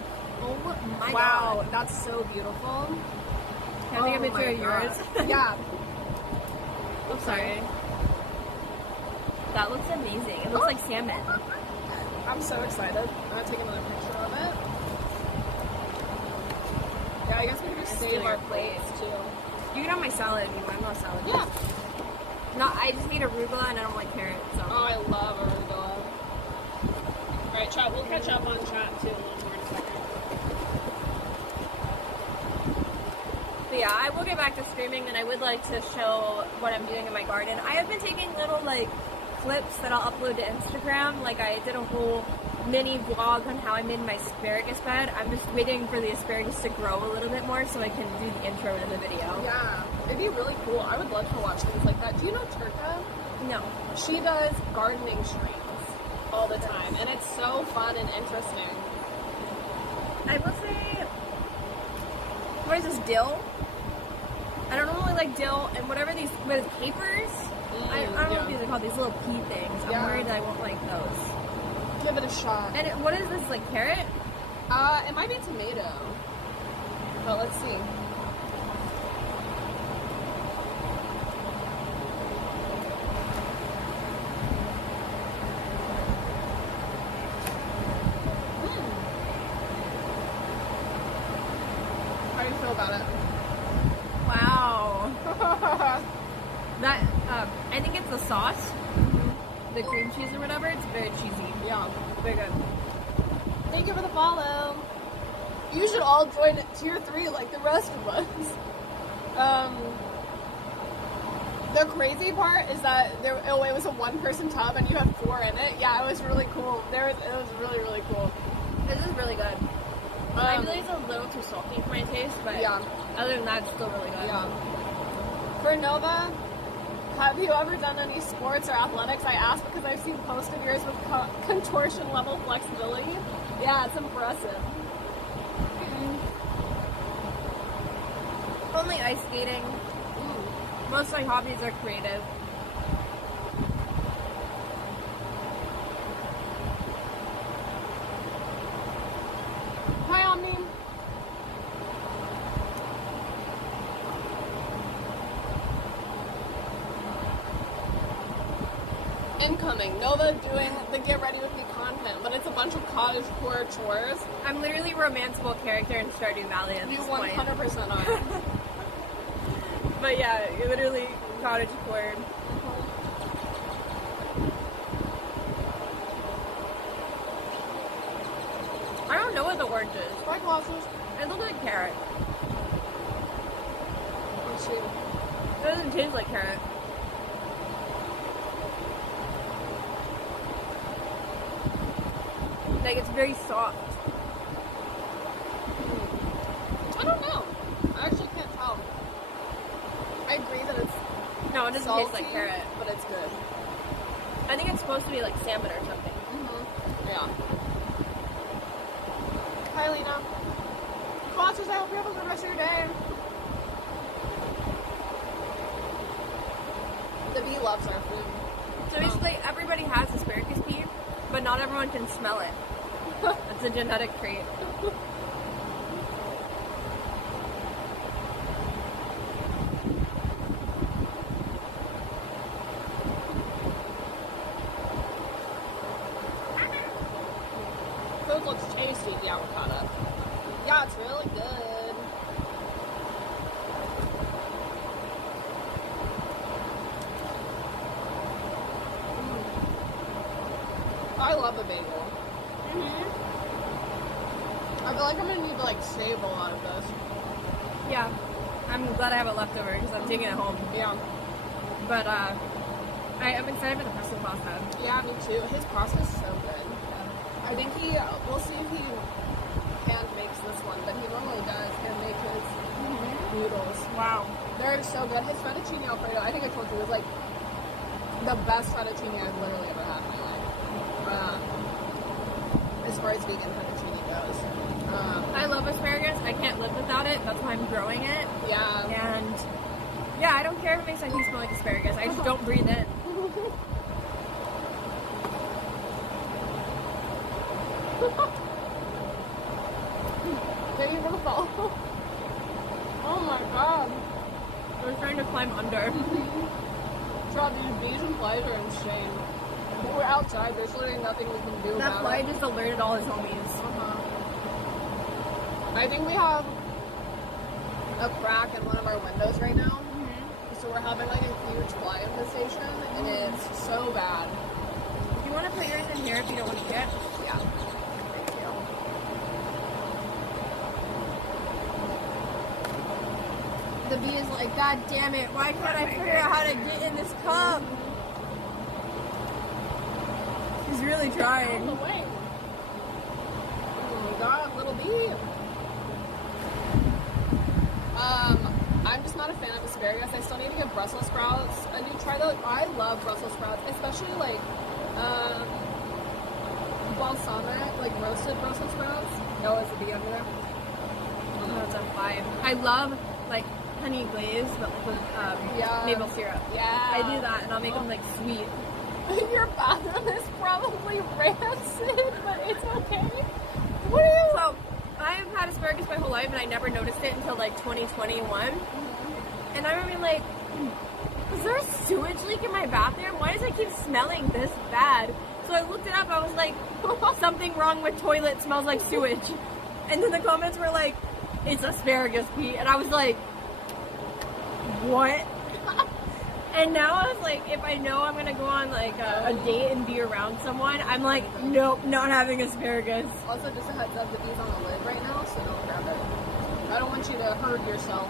Oh my god. Wow, that's so beautiful. Can I take a picture of yours? Yeah. I'm sorry. That looks amazing. It looks like salmon. I'm so excited. I'm gonna take another picture of it. Yeah, I guess we can just save our plates too. You can have my salad if you want. I love salad. Yeah. No, I just need arugula and I don't like carrots. So. Oh, I love arugula. Alright, chat, we'll catch up on chat too a little more in a second. But yeah, I will get back to streaming, and I would like to show what I'm doing in my garden. I have been taking little, like, clips that I'll upload to Instagram. Like, I did a whole mini vlog on how I made my asparagus bed. I'm just waiting for the asparagus to grow a little bit more so I can do the intro in the video. Yeah, it'd be really cool. I would love to watch things like that. Do you know Turka? No. She does gardening streams all the time, and it's so fun and interesting. I will say, what is this, dill? I don't normally like dill, and whatever these, with capers, I don't know what these are called, these little pea things. I'm worried that I won't like those. Give it a shot. And what is this, like carrot? It might be tomato. But let's see. How do you feel about it? Wow. That, I think it's the sauce. The cream cheese or whatever. It's very cheesy. Yeah. Very good. Thank you for the follow. You should all join tier 3 like the rest of us. The crazy part is that it was a one-person tub and you had 4 in it. Yeah, it was really cool. It was really, really cool. This is really good. I feel like it's a little too salty for my taste, but yeah. Other than that, it's still really good. Yeah. For Nova, have you ever done any sports or athletics? I asked because I've seen posts of yours with contortion level flexibility. Yeah, it's impressive. Only ice skating. Most of my hobbies are creative. Hi, Omni. Incoming. Nova doing the Get Ready With Me content. him, but it's a bunch of cottagecore chores. I'm literally a romanceable character in Stardew Valley at You this point. 100% are. But yeah, you're literally cottagecore. I don't know what the orange is. Try glasses. It looks like carrot. Let's see. It doesn't taste like carrot. Like, it's very soft. I don't know. I actually can't tell. I agree that it's No, it doesn't salty, taste like carrot. but it's good. I think it's supposed to be like salmon or something. Yeah. Hi, Lena. Glasses, I hope you have a good rest of your day. The bee loves our food. So basically, everybody has asparagus pea, but not everyone can smell it. It's a genetic trait. Food looks tasty, the avocado. Yeah, it's really good. I love a bagel. I feel like I'm gonna need to like save a lot of this. Yeah. I'm glad I have it left over because I'm taking it home. Yeah. But I'm excited for the pesto pasta. Yeah, me too. His pasta is so good. I think we'll see if he hand makes this one, but he normally does hand make his noodles. Wow. They're so good. His fettuccine alfredo, I think I told you, was like the best fettuccine I've literally ever had in my life. As far as vegan fettuccine goes. I love asparagus. I can't live without it. That's why I'm growing it. Yeah. And yeah, I don't care if it makes my teeth smell like asparagus. I just don't breathe in. Then you're gonna fall. Oh my god. I was trying to climb under. God, these bees and flies are insane. We're outside, there's literally nothing we can do That about fly it. just alerted all his homies. I think we have a crack in one of our windows right now. So we're having like a huge fly infestation, and it's so bad. Do you want to put yours in here if you don't want to eat it? Yeah. The bee is like, God damn it, why can't I figure out how to get in this cup? He's really On the trying. way. Oh my god, little bee. I'm just not a fan of asparagus. I still need to give Brussels sprouts a new try though. I love Brussels sprouts, especially like balsamic, like roasted Brussels sprouts. Oh, is the bee under there? Oh, it's a fly. I love like honey glaze, but like with Yeah. maple syrup. Yeah. I do that, and I'll make them like sweet. Your bathroom is probably rancid, but it's okay. What are you? So I have had asparagus my whole life, and I never noticed it until like 2021. And I remember being like, is there a sewage leak in my bathroom? Why does it keep smelling this bad? So I looked it up. I was like, something wrong with toilet, smells like sewage. And then the comments were like, it's asparagus, Pete. And I was like, what? And now I was like, if I know I'm gonna go on like a date and be around someone, I'm like, nope, not having asparagus. Also, just a heads up, the bee's on the lid right now, so don't grab it. I don't want you to hurt yourself.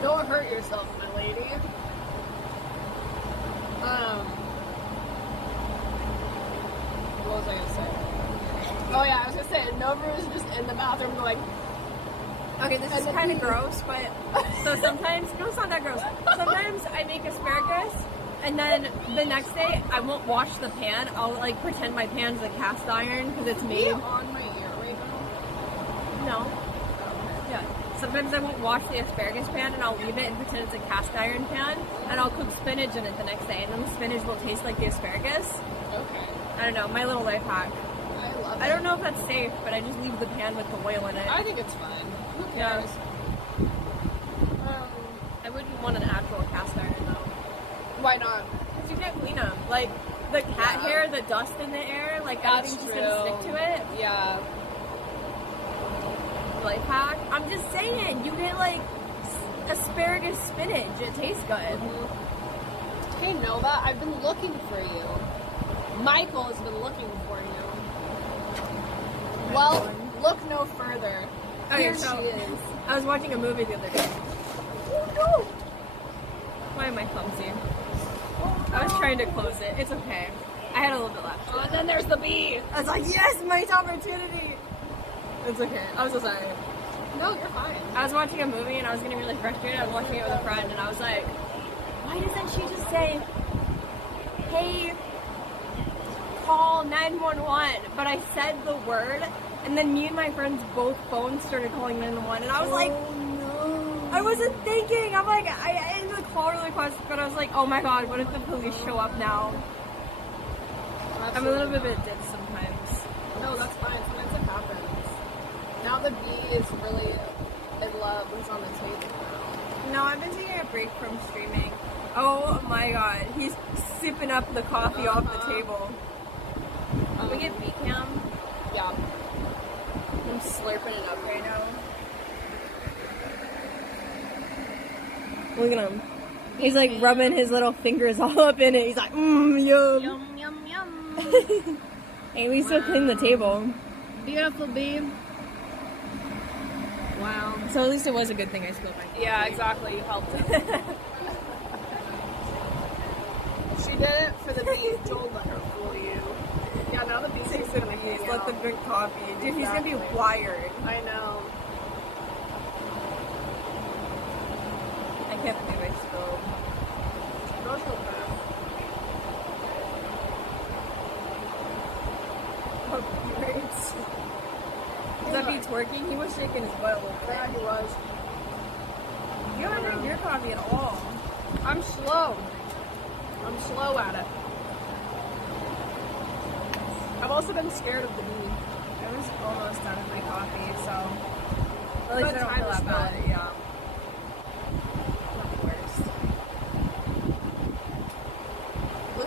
Don't hurt yourself, my lady. What was I gonna say? Oh yeah, I was gonna say, Nova is just in the bathroom going, Okay, this is kind of gross, but so sometimes, no, it's not that gross. Sometimes I make asparagus, and then the next day I won't wash the pan. I'll like pretend my pan's a cast iron because it's "Are made. you on my ear right now?" No. Yeah. Sometimes I won't wash the asparagus pan and I'll leave it and pretend it's a cast iron pan, and I'll cook spinach in it the next day, and then the spinach will taste like the asparagus. Okay. I don't know, my little life hack. I love it. I don't know if that's safe, but I just leave the pan with the oil in it. I think it's fine. Who Yeah. cares? I wouldn't want an actual cast iron though. Why not? Because you can't clean them. Like, the cat hair, the dust in the air, like That's everything's just true. gonna stick to it. Yeah. Life hack. I'm just saying, you get like asparagus spinach. It tastes good. Hey Nova, I've been looking for you. Michael has been looking for you. Well, look no further. Okay, Here so- she is. I was watching a movie the other day. Oh no! Why am I clumsy? I was trying to close it. It's okay. I had a little bit left. Oh, and then there's the bee. I was like, yes, my opportunity. It's okay. I'm so sorry. No, you're fine. I was watching a movie and I was getting really frustrated. I was watching it with a friend and I was like, why doesn't she just say, hey, call 911? But I said the word and then me and my friends both phones started calling 911 and I was like, no. I wasn't thinking. I'm like, I ended the call really fast, but I was like, oh my god, what if the police show up now? I'm a little bit dense sometimes. No, that's fine. Sometimes it happens. Now the bee is really in love with on the table now. No, I've been taking a break from streaming. Oh my god, he's sipping up the coffee off the table. Can we get bee cam? Yeah. I'm slurping it up right now. Look at him. He's like rubbing his little fingers all up in it. He's like, yum. Yum, yum, yum. Hey, we still clean the table. Beautiful bee. Wow. So at least it was a good thing I spilled my coffee. Yeah, exactly. You helped it. She did it for the bee. Don't let her fool you. Yeah, now the bee's Six gonna of hang these, let out. them drink coffee. Dude, he's gonna be Exactly. wired. I know. I can't believe I spilled. Don't feel bad. Oh, great. Is that bee twerking? He was shaking his butt a little bit. Yeah, he was. You don't drink your coffee at all. I'm slow. I'm slow at it. I've also been scared of the bee. I was almost done with my coffee, so at But least I don't time feel to that spill bad. it, yeah. Not the worst.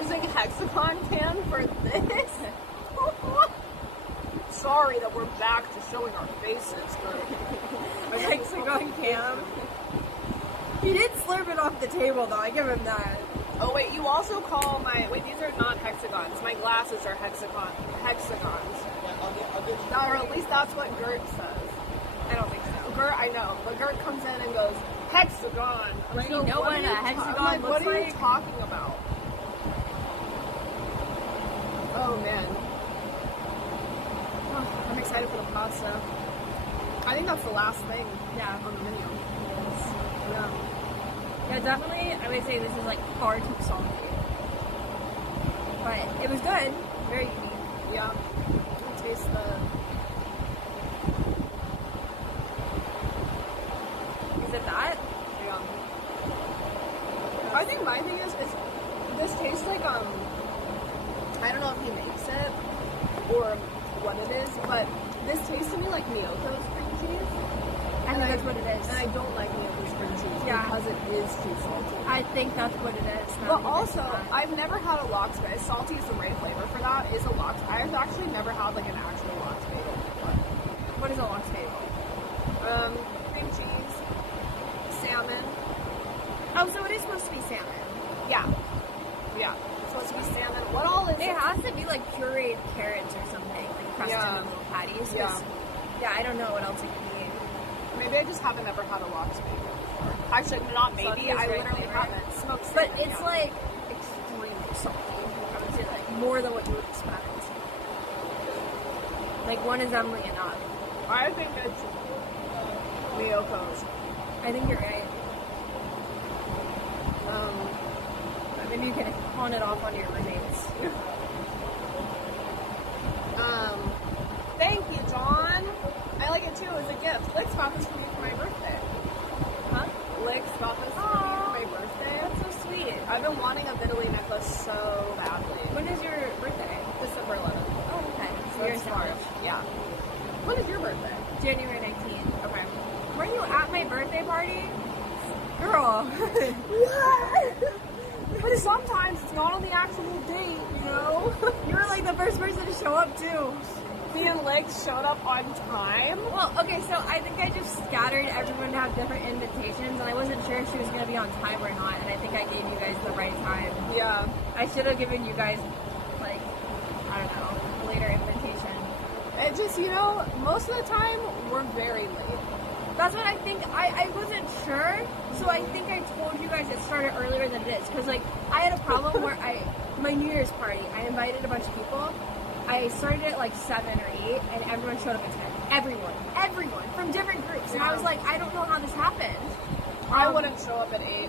Losing hexagon can for this? Sorry that we're back to showing our faces, but Hexagon cam. He did slurp it off the table though, I give him that. Oh wait, you also call my these are not hexagons. My glasses are hexagons. Or at least that's what Gert says. I don't think so. Gert, I know, but Gert comes in and goes, hexagon. I'm like, You know what what are a you hexagon I'm like, looks what are you like? talking about? Oh man. Oh, I'm excited for the pasta. I think that's the last thing Yeah. on the menu. Yeah. Yeah, definitely I would say this is like far too salty. But it was good. Very unique. Yeah. I taste the. Is it that? Yeah. I think my thing is this tastes like I don't know if he makes it or what it is, but this tastes to me like Miyoko's cream cheese. I think that's what it is. And I don't like Miyoko's cream cheese Yeah. because it is too salty. I think that's what it is. But also, I've never had a lox bagel. Salty is the right flavor for that. Is a lox. I've actually never had like an actual lox bagel before. What is a lox bagel? Cream cheese, salmon. Oh, so it is supposed to be salmon. Yeah, yeah. It's supposed to be salmon. What all is It it? has to be like pureed carrots or something, like crusted Yeah. in little patties. 'Cause, Yeah. Yeah, I don't know what else it could be. Maybe I just haven't ever had a lox bagel before. Actually, not Salty maybe. is I right literally flavor. haven't smoked. But salmon, it's yeah. like extremely salty. I would say like more than what you would expect. Like one is definitely enough. I think it's Miyoko's. I think you're right. Maybe you can pawn it off onto your roommates. Thank you, John. I like it too as a gift. Lick's got this for me for my birthday. Huh? Lick's got this for me for my birthday. That's so sweet. I've been wanting a Vitaly necklace so badly. When is your birthday? December 11th. Oh, okay. So So you're it's in March. March. Yeah. When is your birthday? January 19th. Okay. Were you at my birthday party? Girl. But sometimes it's not on the actual date, you know? You were like the first person to show up too. Me and Lex showed up on time. Well, okay, so I think I just scattered everyone to have different invitations, and I wasn't sure if she was going to be on time or not, and I think I gave you guys the right time. Yeah. I should have given you guys, like, I don't know, a later invitation. It just, you know, most of the time, we're very late. That's what I think. I wasn't sure, so I think I told you guys it started earlier than it is, because, like, I had a problem where my New Year's party, I invited a bunch of people. I started at like 7 or 8, and everyone showed up at 10. Everyone from different groups. And I was like, I don't know how this happened. I wouldn't show up at 8.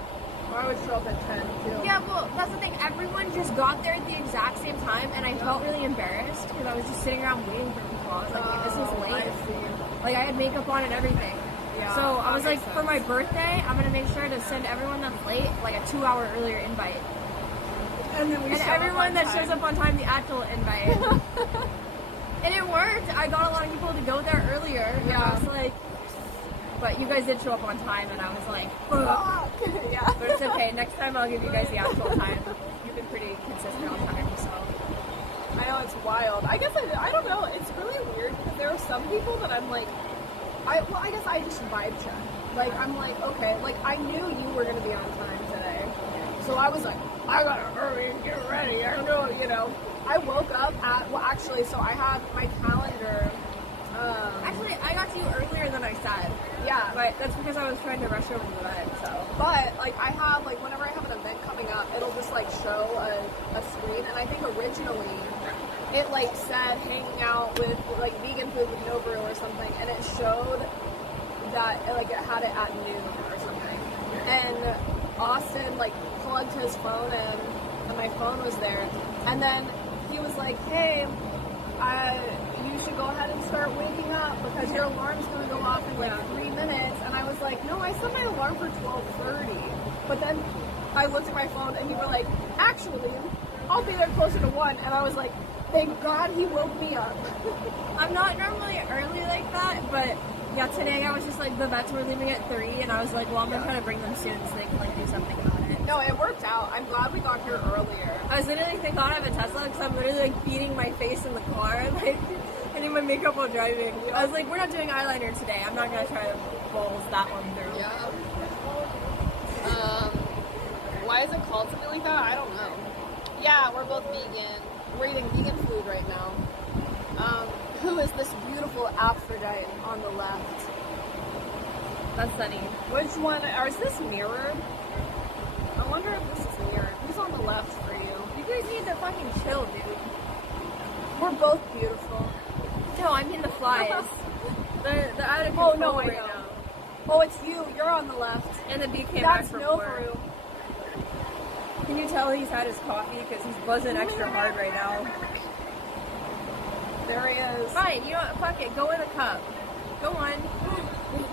Or I would show up at 10 too. Yeah, well, that's the thing. Everyone just got there at the exact same time, and I felt really embarrassed because I was just sitting around waiting for people. I was like, this is late. Like, I had makeup on and everything. Yeah, so I was like, makes for my sense. birthday, I'm gonna make sure to send everyone that's late like a 2-hour earlier invite. And then And everyone that shows up on time, the actual invite. And it worked. I got a lot of people to go there earlier. And Yeah. I was like, but you guys did show up on time, and I was like, fuck. Yeah. But it's okay. Next time I'll give you guys the actual time. You've been pretty consistent on time, so. I know, it's wild. I guess I don't know. It's really weird because there are some people that I'm like, I guess I just vibe check. Like, I'm like, okay, like, I knew you were going to be on time today. So I was like, I gotta hurry and get ready. I know, you know. I woke up at, well, actually, so I have my calendar. Actually, I got to you earlier than I said. Yeah. But that's because I was trying to rush over the event, so. But, like, I have, like, whenever I have an event coming up, it'll just, like, show a screen. And I think originally it, like, said hanging out with, like, vegan food with no brew or something. And it showed that, like, it had it at noon or something. And Austin, like, plugged his phone in, and my phone was there. And then he was like, hey, you should go ahead and start waking up because your alarm's going to go off in like 3 minutes. And I was like, no, I set my alarm for 12:30. But then I looked at my phone and you were like, actually, I'll be there closer to 1. And I was like, thank God he woke me up. I'm not normally early like that, but yeah, today I was just like, the vets were leaving at 3, and I was like, well, I'm gonna try to bring them soon so they can like do something about it. No, it worked out. I'm glad we got here earlier. I was literally, thank God I have a Tesla, because I'm literally like beating my face in the car, like, I need my makeup while driving. I was like, we're not doing eyeliner today. I'm not gonna try to balls that one through. Yeah. Why is it called something like that? I don't know. Yeah, we're both vegan. We're eating vegan food right now. Who is this beautiful Aphrodite on the left? That's Sunny. Which one? Or is this mirrored? I wonder if this is mirrored. Who's on the left for you? You guys need to fucking chill, dude. We're both beautiful. No, I mean the flies. they're out of Oh, control no, I right know. now. Oh, it's you. You're on the left. And the bee came back That's from no work. brew. Can you tell he's had his coffee because he's buzzing extra hard right now? There he is. Fine, you know what? Fuck it. Go in the cup. Go on.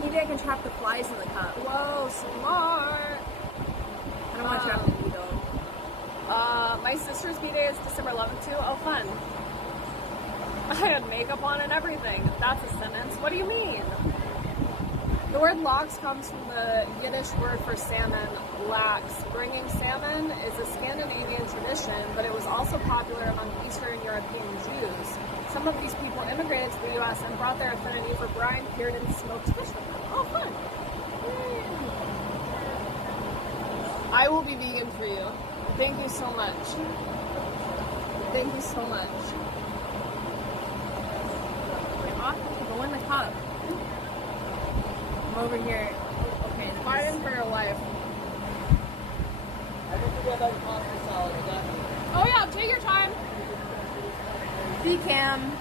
Maybe I can trap the flies in the cup. Whoa, smart. I don't want to trap the bee though. My sister's B-day is December 11th too. Oh, fun. I had makeup on and everything. That's a sentence. What do you mean? The word lax comes from the Yiddish word for salmon, lax. Bringing salmon is a Scandinavian tradition, but it was also popular among Eastern European Jews. Some of these people immigrated to the U.S. and brought their affinity for brine, cured, and smoked fish with them. Oh, fun. I will be vegan for you. Thank you so much. Thank you so much. Go in the cup. I'm over here. Okay. Fighting for your life. I don't forget about the pasta salad. I got it. Oh yeah, take your time. Bee cam.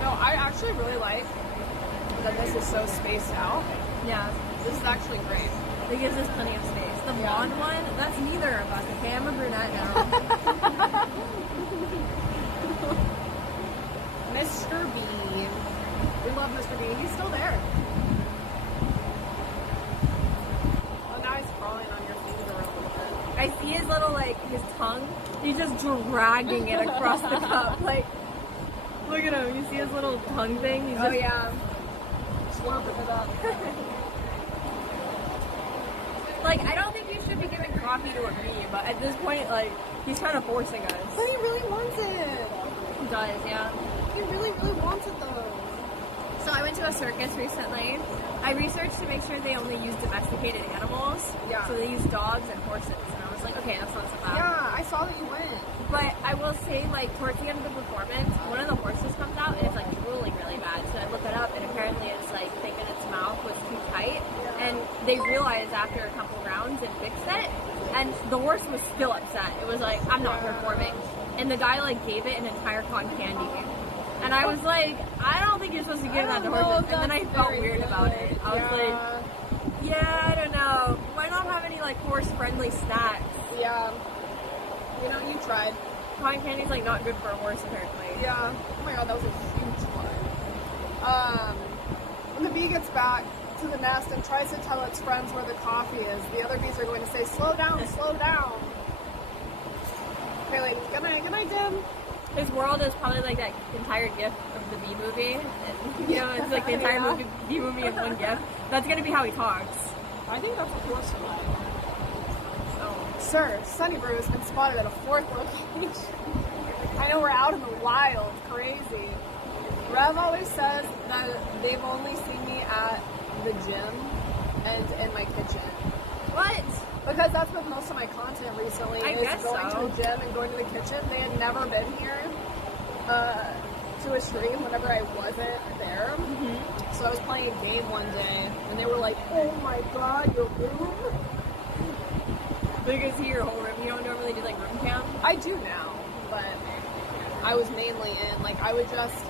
No, I actually really like that this is so spaced out. Yeah. This is actually great. It gives us plenty of space. The Yeah. blonde one, that's neither of us. Okay, I'm a brunette now. Mr. B. We love Mr. B. He's still there. Oh, now he's crawling on your finger a little bit. I see his little, like, his tongue. He's just dragging it across the cup. Like, look at him. You see his little tongue thing? He's Oh just yeah. slurping it up. Like, I don't think you should be giving coffee to a bee, but at this point, like, he's kind of forcing us. But he really wants it. He does, yeah. He really, really wants it though. So I went to a circus recently. I researched to make sure they only use domesticated animals. Yeah. So they use dogs and horses. And I was like, okay, that's not so bad. Yeah, I saw that you went. But I will say, like, towards the end of the performance, one of the horses comes out and it's, like, drooling really bad. So I look it up and apparently it's, like, thinking its mouth was too tight. And they realized after a couple rounds and fixed it. And the horse was still upset. It was like, I'm not performing. And the guy, like, gave it an entire cotton candy. And I was like, I don't think you're supposed to give that to horses. And then I felt weird about it. I was like, yeah, I don't know. Why not have any, like, horse-friendly snacks? Yeah. You know, you tried. Cotton candy's, like, not good for a horse, apparently. Yeah. Oh my god, that was a huge one. When the bee gets back to the nest and tries to tell its friends where the coffee is, the other bees are going to say, slow down, slow down. Okay, ladies, good night, Dim. His world is probably like that entire gif of the bee movie. You know, it's like the entire bee movie in one gif. That's gonna be how he talks. I think that's a horse line. Sir, Sunnybrew has been spotted at a fourth location. I know we're out in the wild, crazy. Rev always says that they've only seen me at the gym and in my kitchen. What? Because that's been most of my content recently. I is guess going so. to the gym and going to the kitchen. They had never been here to a stream whenever I wasn't there. Mm-hmm. So I was playing a game one day, and they were like, "Oh my god, your room!" They can see your whole room. You don't normally do like room cam? I do now, but I was mainly in, like, I would just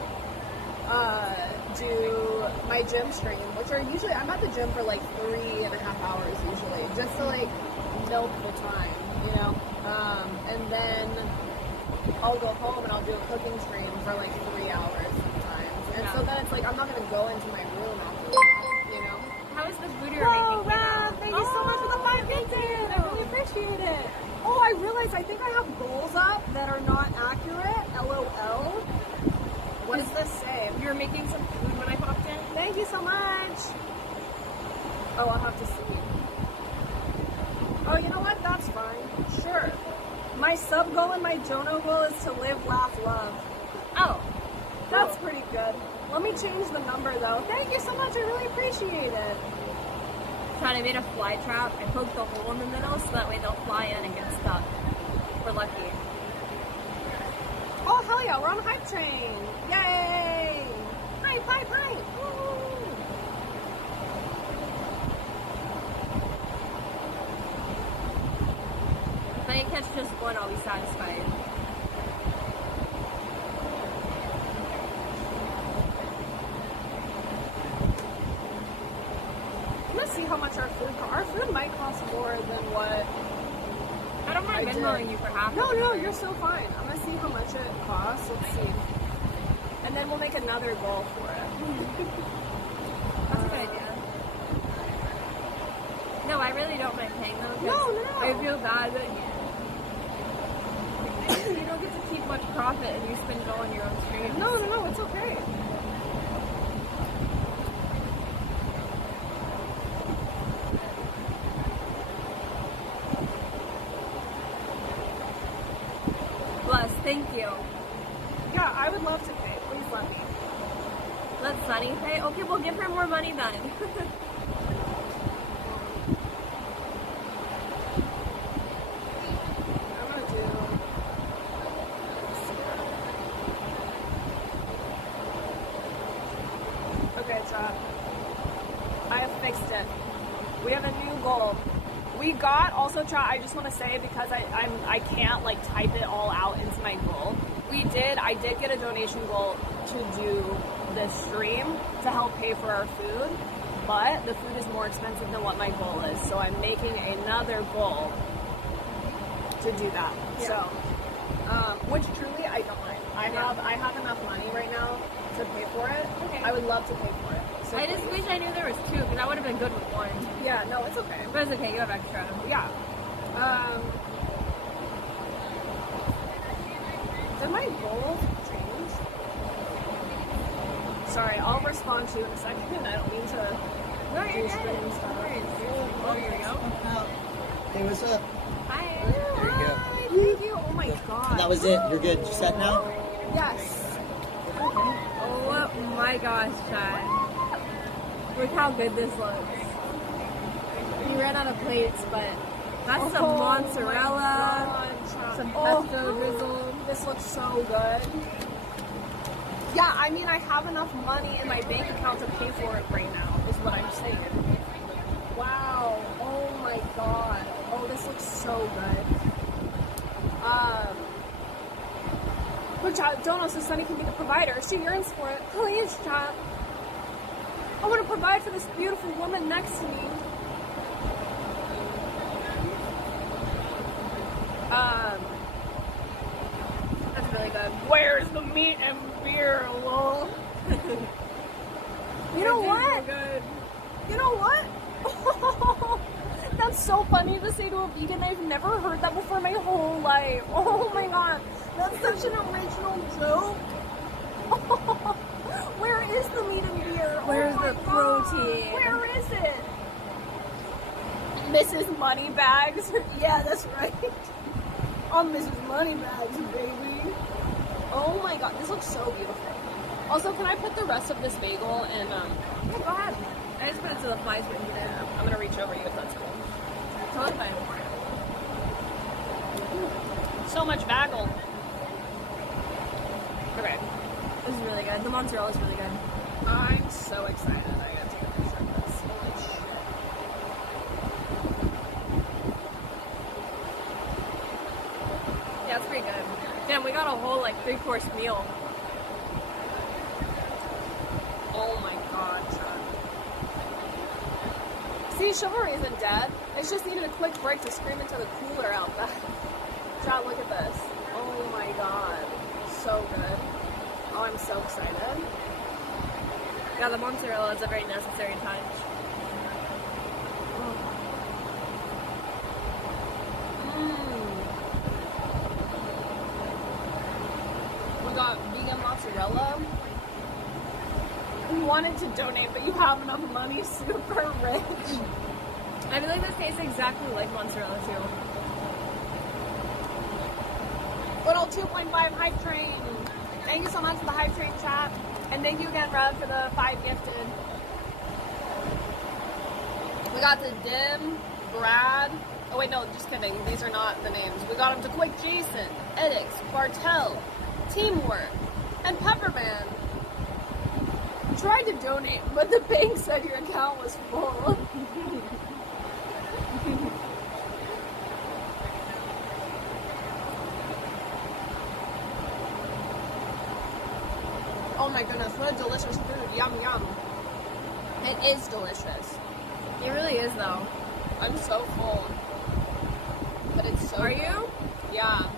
do my gym stream, which are usually, I'm at the gym for like 3.5 hours usually, just to like milk the time, you know? And then I'll go home and I'll do a cooking stream for like 3 hours sometimes. And so then it's like, I'm not gonna go into my room after that, you know? How is the food you're making? Thank you so much for the 5 gifted! I really appreciate it. Oh, I realized I think I have goals up that are not accurate. LOL. What does this say? You were making some food when I popped in? Thank you so much. Oh, I'll have to see. Oh, you know what? That's fine. Sure. My sub goal and my Jono goal is to live, laugh, love. Oh. That's pretty good. Let me change the number though. Thank you so much. I really appreciate it. So I made a fly trap. I poked the hole in the middle so that way they'll fly in and get stuck. We're lucky. Oh, hell yeah. We're on the hype train. Yay. Hype, hype, hype. Woo. If I catch just one, I'll be satisfied. Let's see how much our food costs. Our food might cost more than what I don't mind Venmoing you for half. No, you're so fine. I'm gonna see how much it costs. Let's see. And then we'll make another goal for it. That's a good idea. No, I really don't mind paying them. No. I feel bad that you don't get to keep much profit and you spend it all on your own streams. No, it's okay. Bless, thank you. Yeah, I would love to pay. Please let me. Let Sunny pay? Okay, we'll give her more money then. I'm gonna do. Okay, chat. I have fixed it. We have a new goal. We got, also chat, I just want to say, because I can't like type it all out into my goal. I did get a donation goal to do this stream to help pay for our food, but the food is more expensive than what my goal is. So I'm making another goal to do that. Yeah. So, which truly I don't mind. I have enough money right now to pay for it. Okay. I would love to pay for it. So I just wish I knew there was two, because that would have been good with one. Yeah, no, it's okay. But it's okay, you have extra. Yeah. Did my goals change? Sorry, I'll respond to you in a second. I don't mean to do streaming stuff. Oh, here we go. Hey, what's up? Hi. There you go. Hi, thank you. Oh my god. And that was it. You're good. You set now? Yes. Oh my gosh, Chad. Look how good this looks. We ran out of plates, but that's some mozzarella, some pesto drizzle. This looks so good. Yeah, I mean, I have enough money in my bank account to pay for it right now, is what I'm saying. Wow. Oh my god. Oh, this looks so good. But chat, don't know so Sunny can be the provider. She yearns for it. Please, chat. I want to provide for this beautiful woman next to me. That's really good. Where's the meat and beer, lol? You know what? Good. You know what? That's so funny to say to a vegan. I've never heard that before in my whole life. Oh my god. That's such an original joke. Where is the meat and beer? Where's oh my the God. protein? Where is it? Mrs. Moneybags. Yeah, that's right. I'm Mrs. Moneybags, baby. Oh my god, this looks so beautiful. Also, can I put the rest of this bagel in, Yeah, go ahead. I just put it to the flies for you. I'm gonna reach over you if that's cool. Totally fine. So much bagel. Okay. This is really good. The mozzarella is really good. I'm so excited. I gotta take a picture of this. Holy shit. Yeah, it's pretty good. Damn, we got a whole like 3-course meal. Oh my god, Chuck. See, chivalry isn't dead. It's just needed a quick break to scream into the cooler out back. Chad, look at this. Oh my god. So good. Oh, I'm so excited. Yeah, the mozzarella is a very necessary touch. We got vegan mozzarella. We wanted to donate, but you have enough money, super rich. I feel like this tastes exactly like mozzarella too. Little 2.5 hype train. Thank you so much for the hype train chat. And thank you again, Rev, for the 5 gifted. We got the Dim, Brad. Oh wait, no, just kidding. These are not the names. We got them to Quick Jason, Edix, Bartel, Teamwork, and Pepperman. Tried to donate, but the bank said your account was full. Oh my goodness, what a delicious food. Yum, yum. It is delicious. It really is though. I'm so full. But it's so Are good. you? Yeah.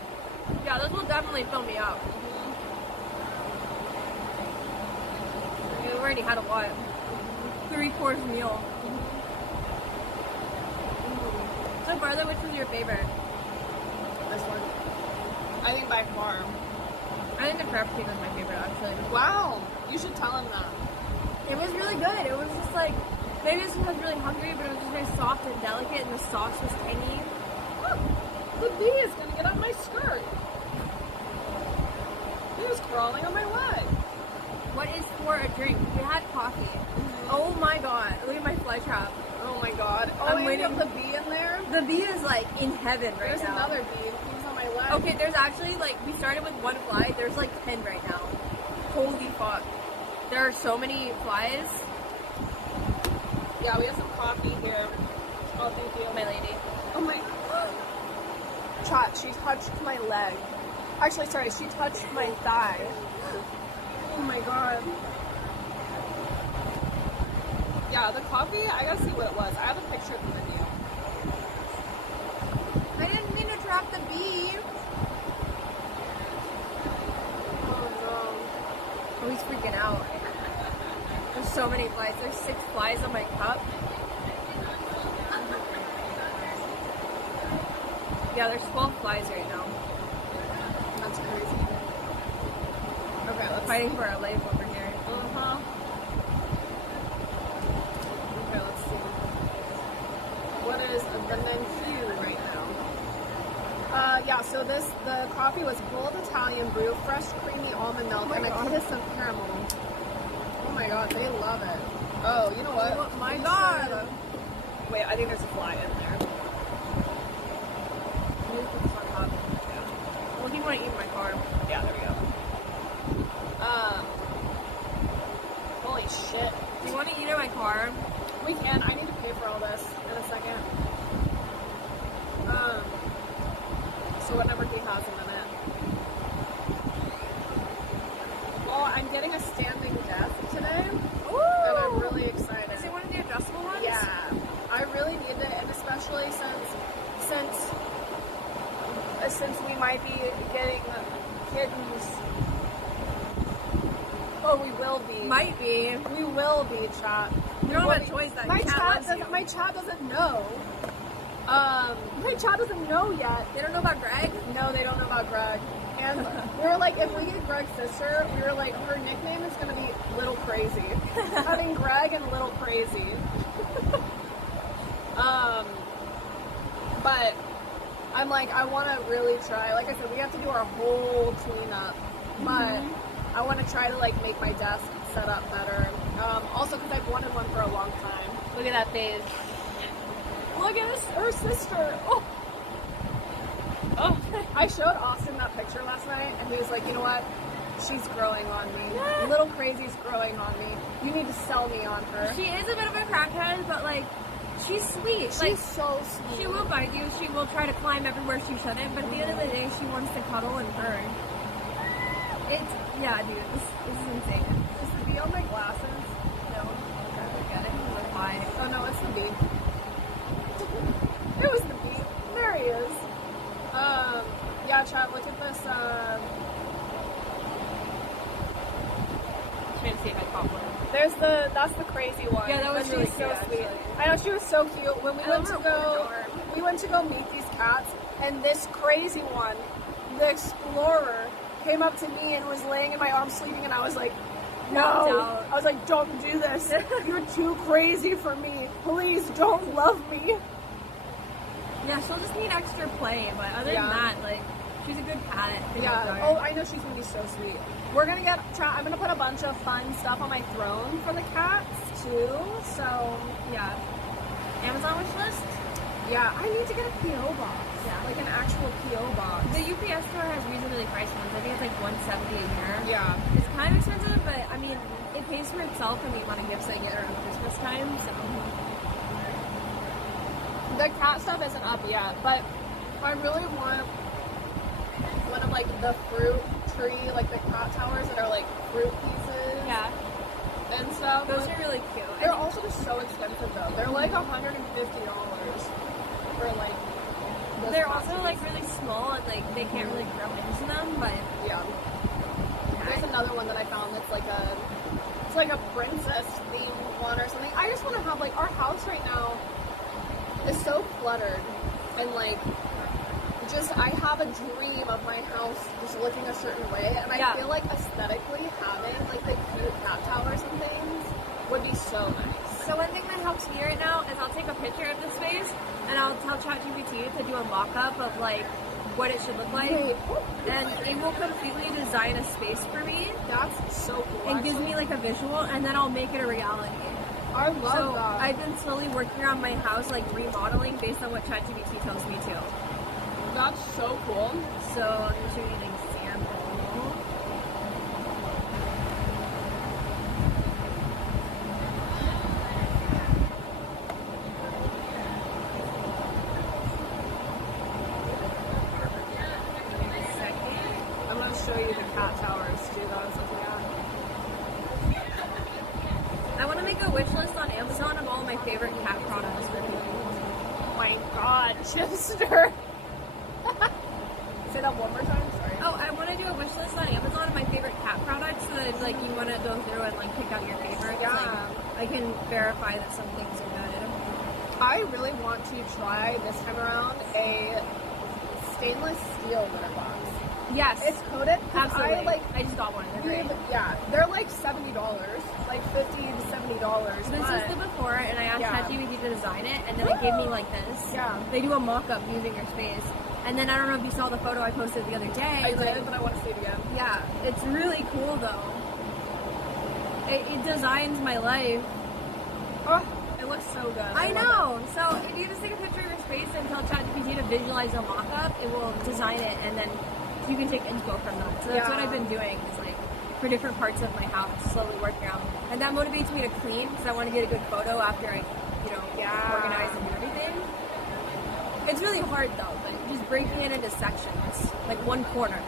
Yeah, this will definitely fill me up. We already had a what? 3-course meal. So Bartha, which was your favorite? This one. I think by far. I think the crab cake was my favorite actually. Wow. You should tell him that. It was really good. It was just like, maybe it's because I was really hungry, but it was just very soft and delicate and the sauce was tangy. Look, the bee is going to get on my skirt. He was crawling on my leg. What is for a drink? We had coffee. Oh my god. Look at my fly trap. Oh my god. Oh, I'm and waiting. you have the bee in there? The bee is like in heaven right There's now. another bee. He's on my leg. Okay, there's actually like, we started with 1 fly. There's like 10 right now. Holy fuck. There are so many flies. Yeah, we have some coffee here. Oh, thank you. My lady. Oh my. Chat, she touched my leg. Actually, sorry, she touched my thigh. Oh my god. Yeah, the coffee, I gotta see what it was. I have a picture of the menu. I didn't mean to trap the bee. Oh no. Oh, he's freaking out. There's so many flies. There's 6 flies on my cup. Yeah, there's 12 flies right now. That's crazy. Okay, let's Fighting for our life over here. Uh-huh. coffee was cold Italian brew, fresh creamy almond milk, and a kiss of caramel. Oh my god, they love it. Oh, you know what? Oh my god. Wait, I think there's a fly in there. Well, he want to eat my car. Yeah, there we go. Holy shit. Do you want to eat in my car? We can. I need to pay for all this in a second. So whenever he has a minute. Well, I'm getting a standing desk today. Ooh! And I'm really excited. Is it one of the adjustable ones? Yeah. I really need it, and especially since we might be getting kittens. Oh, we will be. Might be. We will be, chat. You don't have a choice that my cat chat loves doesn't. you. My chat doesn't know. My chat doesn't know yet. They don't know about Greg? No, they don't know about Greg. And we were like, if we get Greg's sister, we were like, her nickname is gonna be Little Crazy. Having Greg and Little Crazy. But I'm like, I want to really try. Like I said, we have to do our whole cleanup, but I want to try to like make my desk set up better. Also, because I've wanted one for a long time. Look at that face. Look at her sister. Oh. I showed Austin that picture last night, and he was like, you know what? She's growing on me. Little Crazy's growing on me. You need to sell me on her. She is a bit of a crackhead, but like, she's sweet. She's Like, so sweet. she will bite you. She will try to climb everywhere she shouldn't, but at the end of the day, she wants to cuddle and purr. Yeah, dude, this is insane. Is the bee on my glasses? No, okay, forget it. It's a fly. Oh no, it's the bee. It was the bee. There he is. Yeah, chat, look at this, Trying to see if I caught one. that's the crazy one. Yeah, that was But really she's cute, so sweet. actually. I know, she was so cute. When we I went love to her go, orange arm. we went to go meet these cats, and this crazy one, the explorer, came up to me and was laying in my arms sleeping, and I was like, no. Out. I was like, don't do this. You're too crazy for me. Please don't love me. Yeah, she'll just need extra play, but other than that, like, she's a good cat. Yeah. Oh, I know she's gonna be so sweet. We're gonna I'm gonna put a bunch of fun stuff on my throne for the cats too. So Yeah. Amazon wish list? yeah, I need to get a PO box. Yeah. Like an actual PO box. The UPS store has reasonably priced ones. I think it's like $170 a year. Yeah. It's kind of expensive, but I mean, it pays for itself when we want to give something around Christmas time. So The cat stuff isn't up yet, but I really want one of like the fruit tree, like the cat towers that are like fruit pieces. yeah, And stuff. those are really cute. They're also just so expensive though. They're like $150 for like. those They're cat also teas. like really small and like they can't really grow into them, but Yeah. There's another one that I found that's like a princess themed one or something. I just want to have like our house right now is so cluttered and like just I have a dream of my house just looking a certain way, and I feel like aesthetically having like the cute cat towers and things would be so nice. So one thing that helps me right now is I'll take a picture of the space and I'll tell ChatGPT to do a mock-up of like what it should look like, and it will completely design a space for me. That's so cool. And gives me like a visual, and then I'll make it a reality. I love So that. I've been slowly working on my house, like remodeling based on what ChatGPT tells me to. That's so cool. So I'll just show you an example. I'm gonna show you the cat towers too that I was looking at. I want to make a wish list on Amazon of all my favorite cat products for people. Oh my god, Chester. Say that one more time, sorry. Oh, I want to do a wish list on Amazon of my favorite cat products so that like you want to go through and like pick out your favorites. Yeah. Like, I can verify that some things are good. I really want to try this time around a stainless steel litter box. Yes. It's coated. Absolutely. I just got one. They're great. Yeah, they're like $70, like $50 to $70. This is the before, and I asked Yeah. ChatGPT to design it, and then it gave me like this. Yeah. They do a mock-up using your space, And then I don't know if you saw the photo I posted the other day. I did, but I want to see it again. Yeah, it's really cool though. It designs my life. Oh, it looks so good. I know. So if you just take a picture of your space and tell ChatGPT to visualize a mock-up, it will design it, and then you can take inspo from that. So that's what I've been doing. Is like for different parts of my house, slowly working around, and that motivates me to clean because I want to get a good photo after I, organize and do everything. It's really hard though, but just breaking it into sections, like one corner.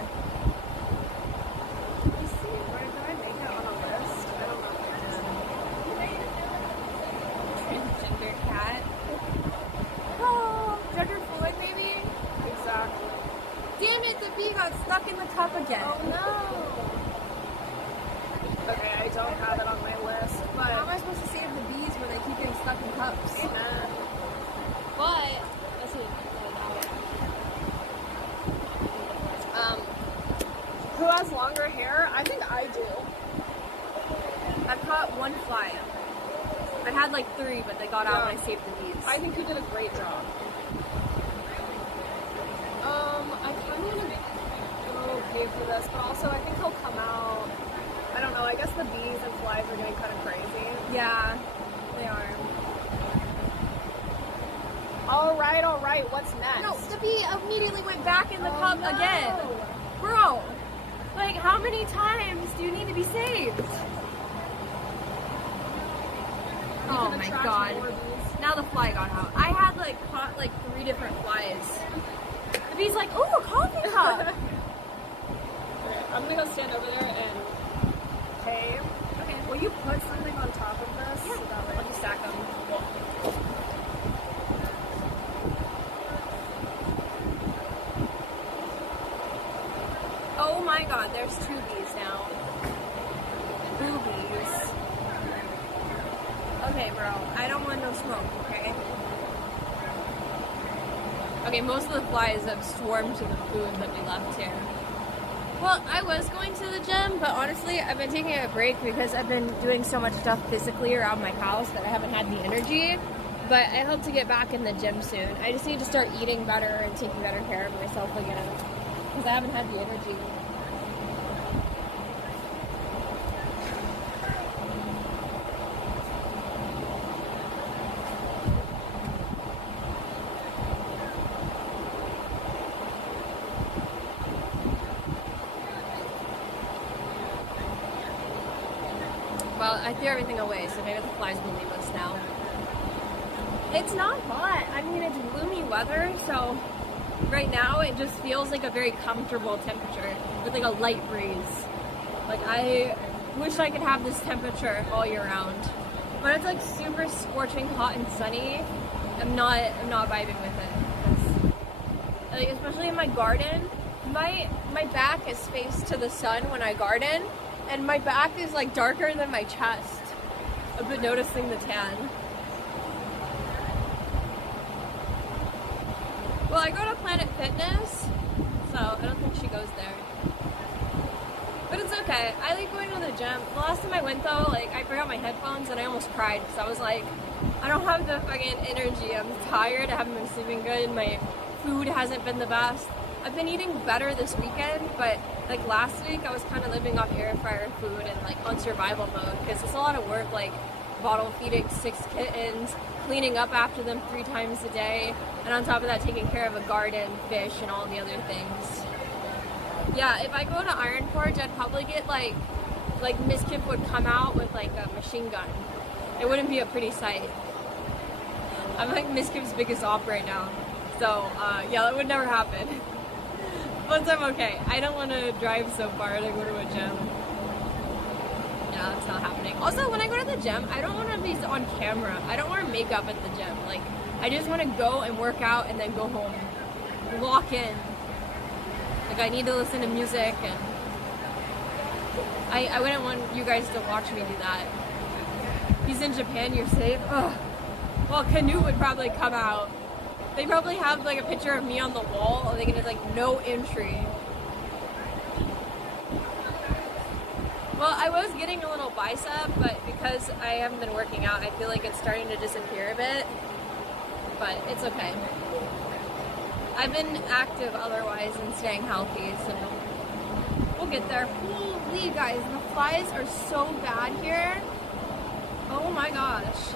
Let's see, where did I make it on a list? I don't know. Transgender cat. Oh, gender fluid maybe? Exactly. Damn it, the bee got stuck in the cup again. Oh no. Okay, I don't have it on my list, but How am I supposed to save the bees when they keep getting stuck in cups? amen. But let's see. Who has longer hair? I think I do. I've caught one fly. I had like 3, but they got out when I saved the bees. I think you did a great job. I kind of want to go pay for this, but also I think he'll come out. I don't know. I guess the bees and flies are getting kind of crazy. Yeah, they are. All right. What's next? No, the bee immediately went back in the cup no. again. Bro, like how many times do you need to be saved? You Oh can my attract god. more bees. Now the fly got out. I had caught 3 different flies. The bee's like, ooh, a coffee cup. Okay, I'm gonna go stand over there and pay. Okay. Will you put something on top of this? Yeah. So that way I'll just stack them. Oh my god, there's 2 bees now. Boobies. Okay, bro, I don't want no smoke, okay? Okay, most of the flies have swarmed to the food that we left here. Well, I was going to the gym, but honestly, I've been taking a break because I've been doing so much stuff physically around my house that I haven't had the energy. But I hope to get back in the gym soon. I just need to start eating better and taking better care of myself again because I haven't had the energy. Well, I threw everything away, so maybe the flies will leave us now. It's not hot. I mean, it's gloomy weather, so right now it just feels like a very comfortable temperature with like a light breeze. Like I wish I could have this temperature all year round. When it's like super scorching hot and sunny, I'm not vibing with it. Like, especially in my garden, my back is faced to the sun when I garden, and my back is like darker than my chest. I've been noticing the tan. Well, I go to Planet Fitness, so I don't think she goes there. But it's okay. I like going to the gym. The last time I went though, like I forgot my headphones and I almost cried because I was like, I don't have the fucking energy. I'm tired. I haven't been sleeping good. My food hasn't been the best. I've been eating better this weekend, but like last week I was kind of living off air fryer food and like on survival mode because it's a lot of work, like bottle feeding 6 kittens, cleaning up after them 3 times a day, and on top of that taking care of a garden, fish, and all the other things. Yeah, if I go to Iron Forge, I'd probably get like Miss Kip would come out with like a machine gun. It wouldn't be a pretty sight. I'm like Miss Kip's biggest op right now. So yeah, that would never happen. Once I'm okay. I don't want to drive so far to go to a gym. Yeah, that's not happening. Also, when I go to the gym, I don't want to be on camera. I don't wear makeup at the gym. Like, I just want to go and work out and then go home. Lock in. Like, I need to listen to music, and I wouldn't want you guys to watch me do that. He's in Japan, you're safe? Ugh. Well, Canute would probably come out. They probably have like a picture of me on the wall, and they can just like no entry. Well, I was getting a little bicep, but because I haven't been working out, I feel like it's starting to disappear a bit. But it's okay. I've been active otherwise and staying healthy, so we'll get there. Holy guys, the flies are so bad here. Oh my gosh.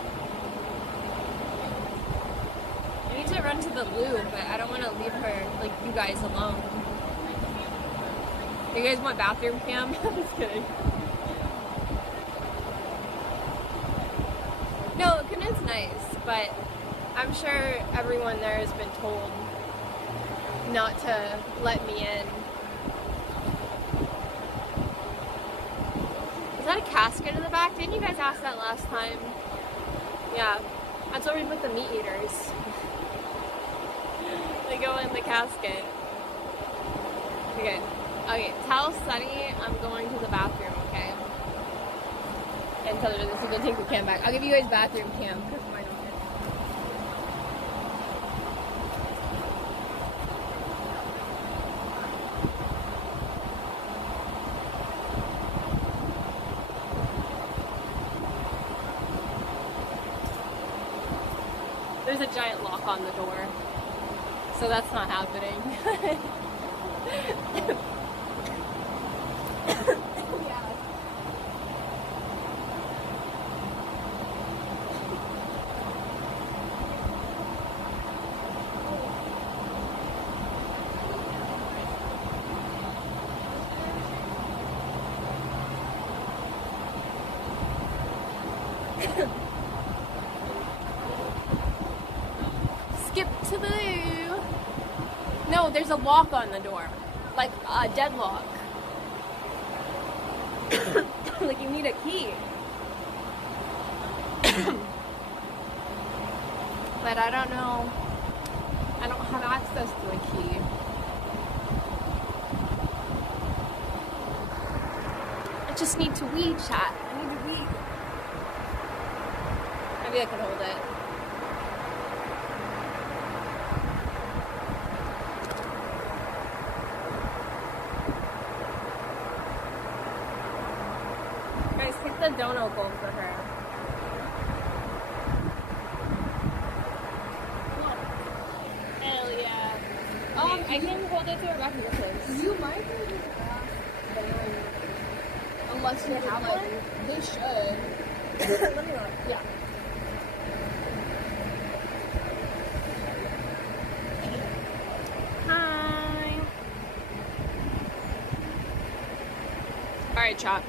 I need to run to the loo, but I don't want to leave her, like, you guys alone. You guys want bathroom cam? Just kidding. No, Canute's nice, but I'm sure everyone there has been told not to let me in. Is that a casket in the back? Didn't you guys ask that last time? Yeah, that's where we put the meat eaters. They go in the casket. Okay. Okay, tell Sunny I'm going to the bathroom, okay? And tell her that she's gonna take the cam back. I'll give you guys bathroom cam. There's a giant lock on the door, so that's not happening. Skip to the loo. No, there's a lock on the door. Like a deadlock. Like you need a key. But I don't know. I don't have access to a key. I just need to wee, chat. I need to wee. Maybe I can hold it. Guys, take the donut bowl for her. Hell yeah. I can hold it to her back in your place. You might be able to ask them, unless you have one. They should. Let me look. Yeah. Hi. Alright, chat.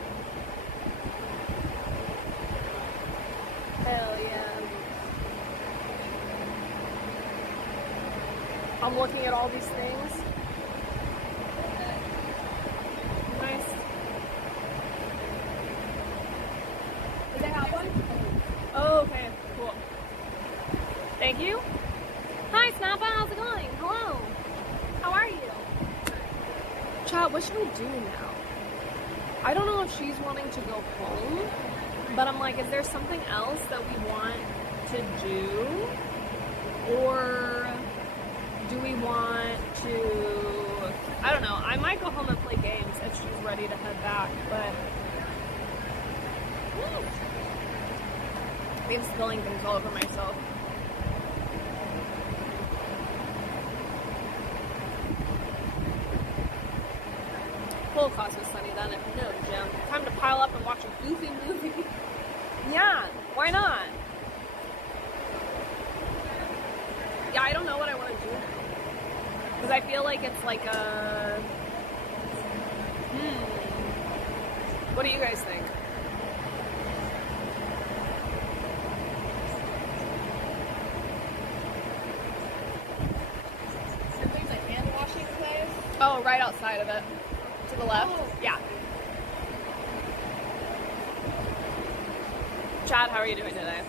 Hell yeah. I'm looking at all these things. Nice. Do they have one? Oh, okay. Cool. Thank you. Hi, Snappa. How's it going? Hello. How are you? Chat, what should we do now? I don't know if she's wanting to go home, but I'm like, is there something else that we want to do? Or do we want to, I don't know, I might go home and play games if she's ready to head back, but I'm spilling things all over myself. Full class with Sunny then, if no, Jim. Time to pile up and watch a goofy movie. Yeah, why not? Yeah, I don't know what I want to do. Because I feel like it's like a... What do you guys think? There's a hand washing place. Oh, right outside of it. To the left? Oh. Yeah. Chad, how are you doing today?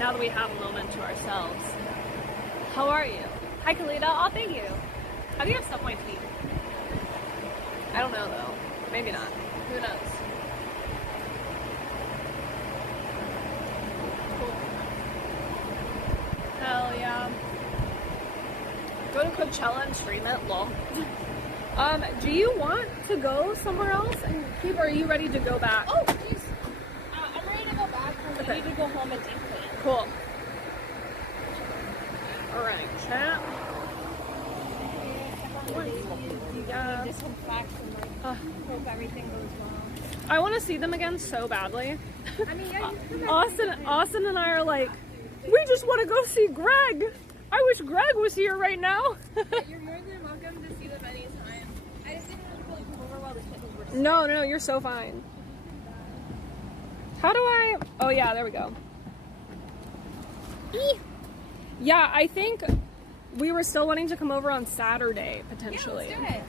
Now that we have a moment to ourselves. How are you? Hi, Kalita. Oh, thank you. How do you have stuff on my feet? I don't know, though. Maybe not. Who knows? Cool. Hell yeah. Go to Coachella and stream it? Lol. Do you want to go somewhere else and keep, or are you ready to go back? Oh, please. I'm ready to go back because I need to go home and deep clean. Cool. Alright, chat. Yeah. Disinfect and like hope everything goes well. I want to see them again so badly. I mean, yeah, you come Austin and I are like, we just want to go see Greg. I wish Greg was here right now. You're more than welcome to see them anytime. I just didn't really come over while the kittens were sick. No, you're so fine. How do I? Oh yeah, there we go. Yeah, I think we were still wanting to come over on Saturday potentially. Yeah, let's do it.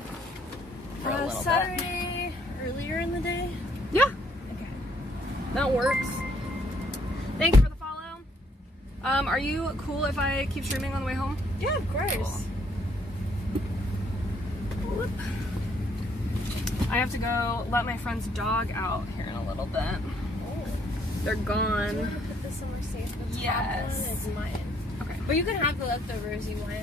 For a little Saturday, earlier in the day. Yeah. Okay. That works. Thank you for the follow. Are you cool if I keep streaming on the way home? Yeah, of course. Whoop. I have to go let my friend's dog out here in a little bit. Oh. They're Do you gone. want to put this somewhere safe? The top Yes. one is mine. Okay. But you can have the leftovers you want.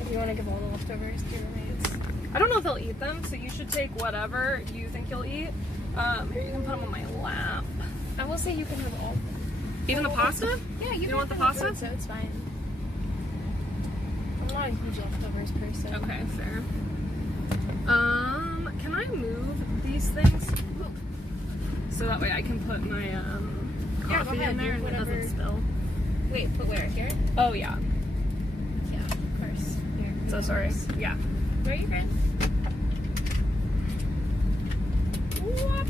If you want to give all the leftovers to your roommates. I don't know if they'll eat them, so you should take whatever you think you'll eat. Here, you can put them on my lap. I will say you can have all. Even the pasta? Yeah, You can want the have pasta? food, so it's fine. I'm not a huge leftovers person. Okay, fair. Can I move these things? So that way I can put my Yeah, go coffee ahead, in there do and it doesn't whatever. spill. Wait, put where? Here? Oh yeah. Yeah, of course. Here. So sorry. Yeah. Where are you going? Whoop.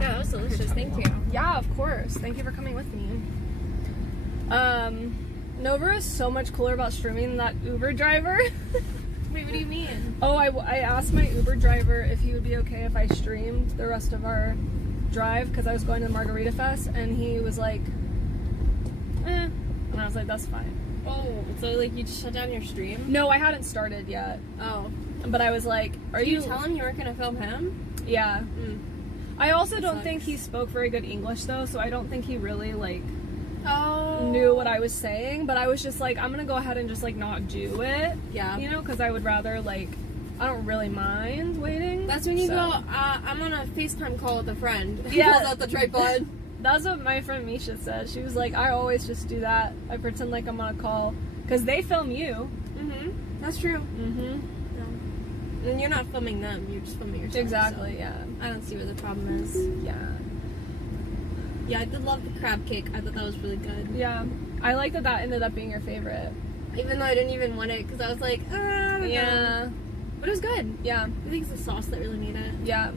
Yeah, that was delicious. Thank you. Yeah, of course. Thank you for coming with me. Nova is so much cooler about streaming than that Uber driver. Wait, what do you mean? Oh, I asked my Uber driver if he would be okay if I streamed the rest of our drive because I was going to the Margarita Fest, and he was like, eh. And I was like, that's fine. Oh, so like you just shut down your stream? No, I hadn't started yet. Oh. But I was like, are Did you you... tell him you weren't going to film him? Yeah. Mm. I also don't sucks. think he spoke very good English, though, so I don't think he really, like, Oh. knew what I was saying. But I was just like, I'm gonna go ahead and just, like, not do it. Yeah. You know, because I would rather, like, I don't really mind waiting. That's when you so. go, I'm on a FaceTime call with a friend. Yeah. Pulls out the tripod. That's what my friend Misha said. She was like, I always just do that. I pretend like I'm on a call. Because they film you. Mm-hmm. That's true. Mm-hmm. And you're not filming them, you're just filming yourself. Exactly, so yeah. I don't see where the problem is. Yeah. Yeah, I did love the crab cake. I thought that was really good. Yeah. I like that that ended up being your favorite. Even though I didn't even want it, because I was like, I don't know. Yeah. But it was good. Yeah. I think it's the sauce that really made it. Yeah.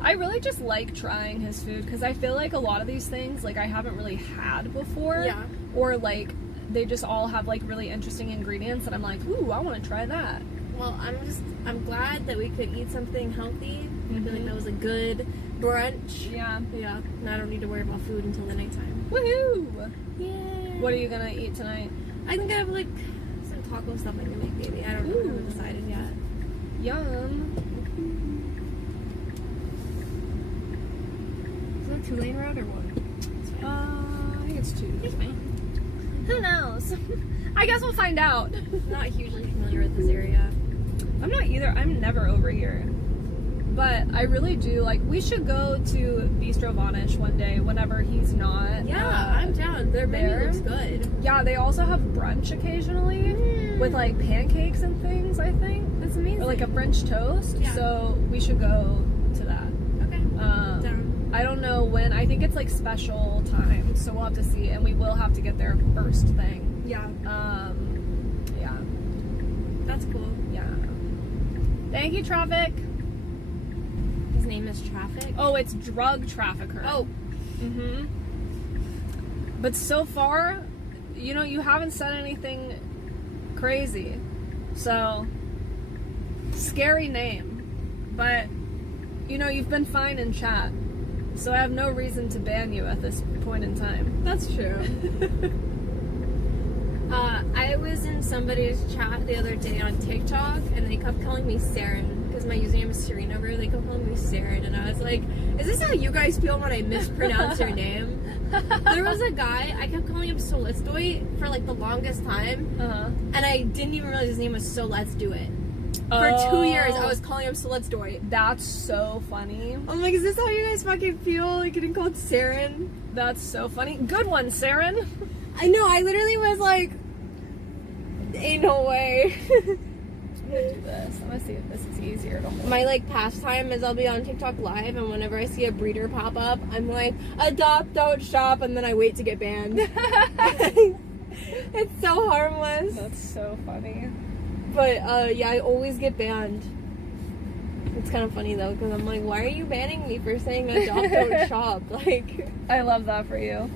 I really just like trying his food because I feel like a lot of these things, like, I haven't really had before. Yeah. Or, like, they just all have, like, really interesting ingredients that I'm like, ooh, I want to try that. Well, I'm glad that we could eat something healthy. I feel like that was a good brunch. Yeah. Yeah. And I don't need to worry about food until the nighttime. Woohoo! Yeah. What are you going to eat tonight? I think I have like some taco stuff I can make maybe. I don't know. I Ooh. haven't decided yet. Yum. Is it a 2-lane road or what? I think it's 2. It's fine. Who knows? I guess we'll find out. I'm not hugely familiar with this area. I'm not either. I'm never over here. But I really do, like, we should go to Bistro Vanish one day whenever he's not. Yeah, I'm down. Their menu there. looks good. Yeah, they also have brunch occasionally with, like, pancakes and things, I think. That's amazing. Or, like, a French toast. Yeah. So we should go to that. Okay. Down. I don't know when. I think it's, like, special time. So we'll have to see. And we will have to get there first thing. Yeah. Yeah. That's cool. Yeah. Thank you, Traffic. His name is Traffic. Oh, it's drug trafficker. Oh. Mm-hmm. But so far, you know, you haven't said anything crazy. So, scary name. But, you know, you've been fine in chat. So I have no reason to ban you at this point in time. That's true. I was in somebody's chat the other day on TikTok, and they kept calling me Saren, because my username is Serena over. They kept calling me Saren, and I was like, is this how you guys feel when I mispronounce your name? There was a guy, I kept calling him So Let's Do It for like the longest time, and I didn't even realize his name was So Let's Do It. For 2 years, I was calling him So Let's Do It. That's so funny. I'm like, is this how you guys fucking feel? Like getting called Saren? That's so funny. Good one, Saren. I know, I literally was like, Ain't no way. I'm gonna do this. I'm gonna see if this is easier to hold. My like pastime is I'll be on TikTok live, and whenever I see a breeder pop up, I'm like, adopt, don't shop, and then I wait to get banned. It's so harmless. That's so funny. But yeah, I always get banned. It's kind of funny though, because I'm like, why are you banning me for saying adopt, don't shop? Like, I love that for you.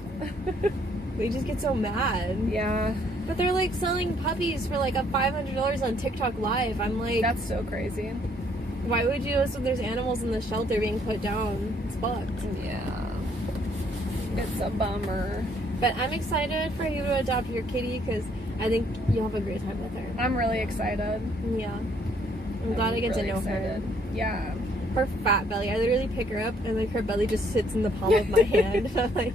they just get so mad. Yeah. But they're like selling puppies for like a $500 on TikTok live. I'm like, That's so crazy. why would you? So there's animals in the shelter being put down. It's fucked. Yeah. It's a bummer. But I'm excited for you to adopt your kitty because I think you'll have a great time with her. I'm really excited. Yeah. I'm glad I get to know her. Yeah. Her fat belly. I literally pick her up and like her belly just sits in the palm of my hand. I'm like,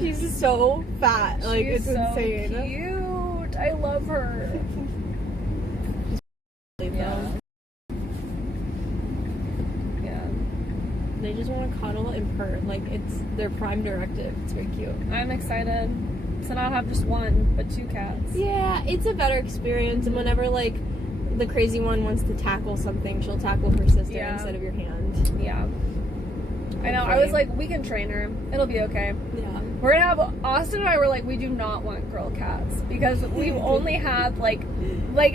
she's just so fat. Like She's it's so insane. cute. I love her. Yeah. Yeah. They just want to cuddle and purr. Like it's their prime directive. It's very cute. I'm excited to not have just one, but 2 cats. Yeah, it's a better experience. And whenever like the crazy one wants to tackle something, she'll tackle her sister instead of your hand. Yeah. I know. I was like, we can train her. It'll be okay. Yeah. We're gonna have Austin and I were like, we do not want girl cats because we've only had like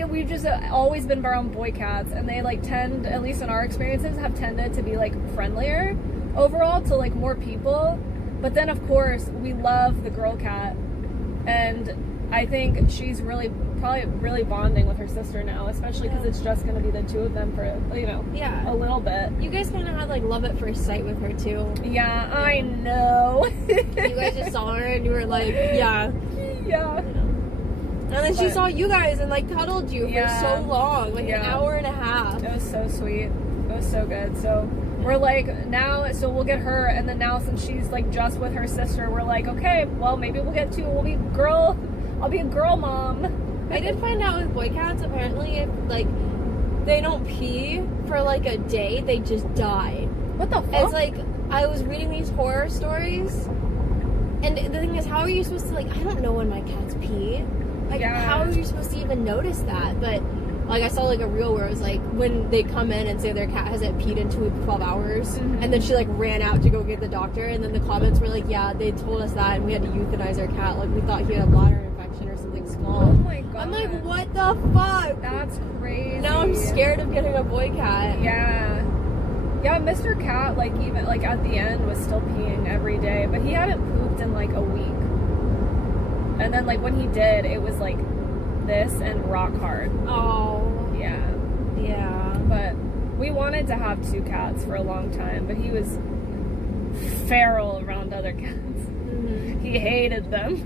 we've just always been around boy cats, and they like tend, at least in our experiences, have tended to be like friendlier overall to like more people. But then of course we love the girl cat, and I think she's probably really bonding with her sister now, especially because it's just going to be the 2 of them for, a little bit. You guys kind of had like love at first sight with her too. Yeah, I know. You guys just saw her and you were like, yeah. Yeah. And then she saw you guys and like cuddled you for so long, like an hour and a half. It was so sweet. It was so good. So we're like, now, so we'll get her, and then now since she's like just with her sister, we're like, okay, well maybe we'll get 2. We'll be I'll be a girl mom. I did find out with boy cats, apparently, if like they don't pee for like a day, they just die. What the fuck? It's like, I was reading these horror stories, and the thing is, how are you supposed to, like, I don't know when my cats pee. Like, how are you supposed to even notice that? But, like, I saw, like, a reel where it was, like, when they come in and say their cat hasn't peed in 12 hours, and then she, like, ran out to go get the doctor, and then the comments were like, yeah, they told us that, and we had to euthanize our cat. Like, we thought he had a bladder infection or something small. Oh my god. I'm like, what the fuck? That's crazy. Now I'm scared of getting a boy cat. Yeah. Yeah, Mr. Cat, like, even, like, at the end was still peeing every day, but he hadn't pooped in, like, a week. And then, like, when he did, it was, like, this and rock hard. Oh. Yeah. Yeah. But we wanted to have 2 cats for a long time, but he was feral around other cats. Mm-hmm. He hated them.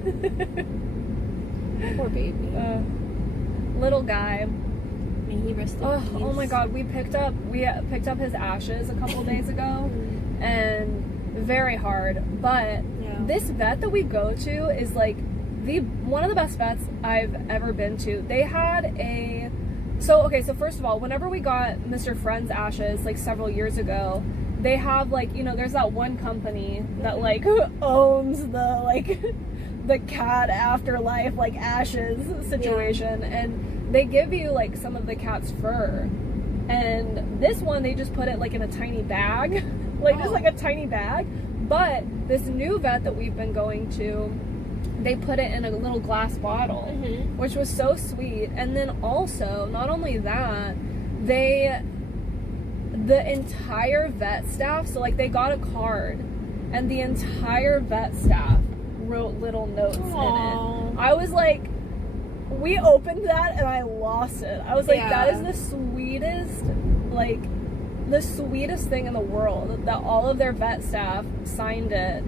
Poor baby. Little guy. May he rest in peace. Oh my god, we picked up his ashes a couple days ago, and very hard. But this vet that we go to is like one of the best vets I've ever been to. They had so first of all, whenever we got Mr. Friend's ashes like several years ago, they have like, there's that one company that like owns the like the cat afterlife like ashes situation, and they give you like some of the cat's fur, and this one they just put it like in a tiny bag, like just like a tiny bag. But this new vet that we've been going to, they put it in a little glass bottle, which was so sweet. And then also, not only that, the entire vet staff, so like they got a card, and the entire vet staff wrote little notes in it. I was like, we opened that and I lost it. I was like, that is the sweetest thing in the world, that all of their vet staff signed it.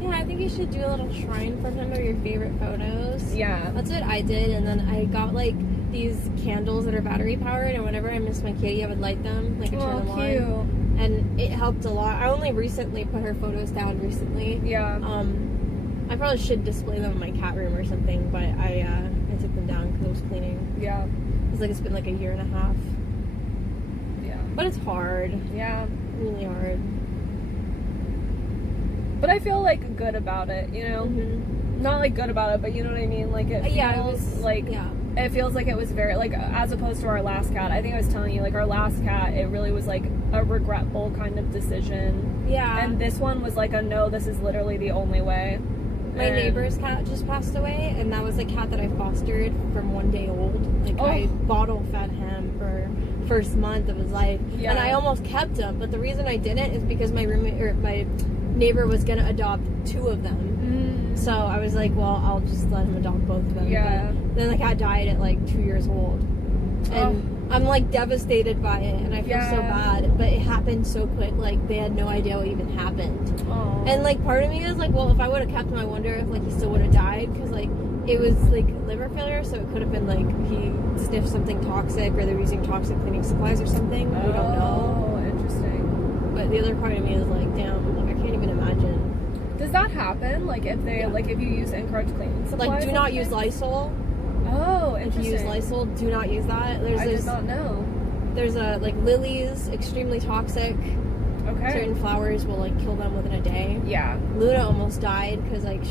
Yeah, I think you should do a little shrine for him of your favorite photos. Yeah. That's what I did, and then I got like these candles that are battery powered, and whenever I miss my kitty, I would light them, like, and turn them on. And it helped a lot. I only recently put her photos down recently. Yeah. I probably should display them in my cat room or something, but I took them down because I was cleaning. Yeah. It's been like a year and a half. Yeah. But it's hard. Yeah. Really hard. But I feel like good about it, you know? not like good about it, but you know what I mean? Like it feels like it feels like it was very like as opposed to our last cat. I think I was telling you like our last cat, it really was like a regretful kind of decision. Yeah. And this one was like a no, this is literally the only way. My neighbor's cat just passed away, and that was a cat that I fostered from 1 day old. Like I bottle fed him for first month of his life, and I almost kept him. But the reason I didn't is because my roommate or my neighbor was gonna adopt 2 of them. So I was like, well, I'll just let him adopt both of them. Yeah. But then the cat died at like 2 years old, and I'm like devastated by it, and I feel so bad. But it happened so quick. Like they had no idea what even happened. And like part of me is like, well, if I would have kept him, I wonder if like he still would have died, because like it was like liver failure, so it could have been like he sniffed something toxic, or they're using toxic cleaning supplies or something. We don't know. Oh, interesting. But the other part of me is like, damn, like I can't even imagine. Does that happen? Like if they like if you use incorrect cleaning supplies? Like do not use Lysol. Oh, If interesting. you use Lysol, do not use that. I did not know. There's a like lilies, extremely toxic. Okay. Certain flowers will like kill them within a day. Yeah. Luna almost died because like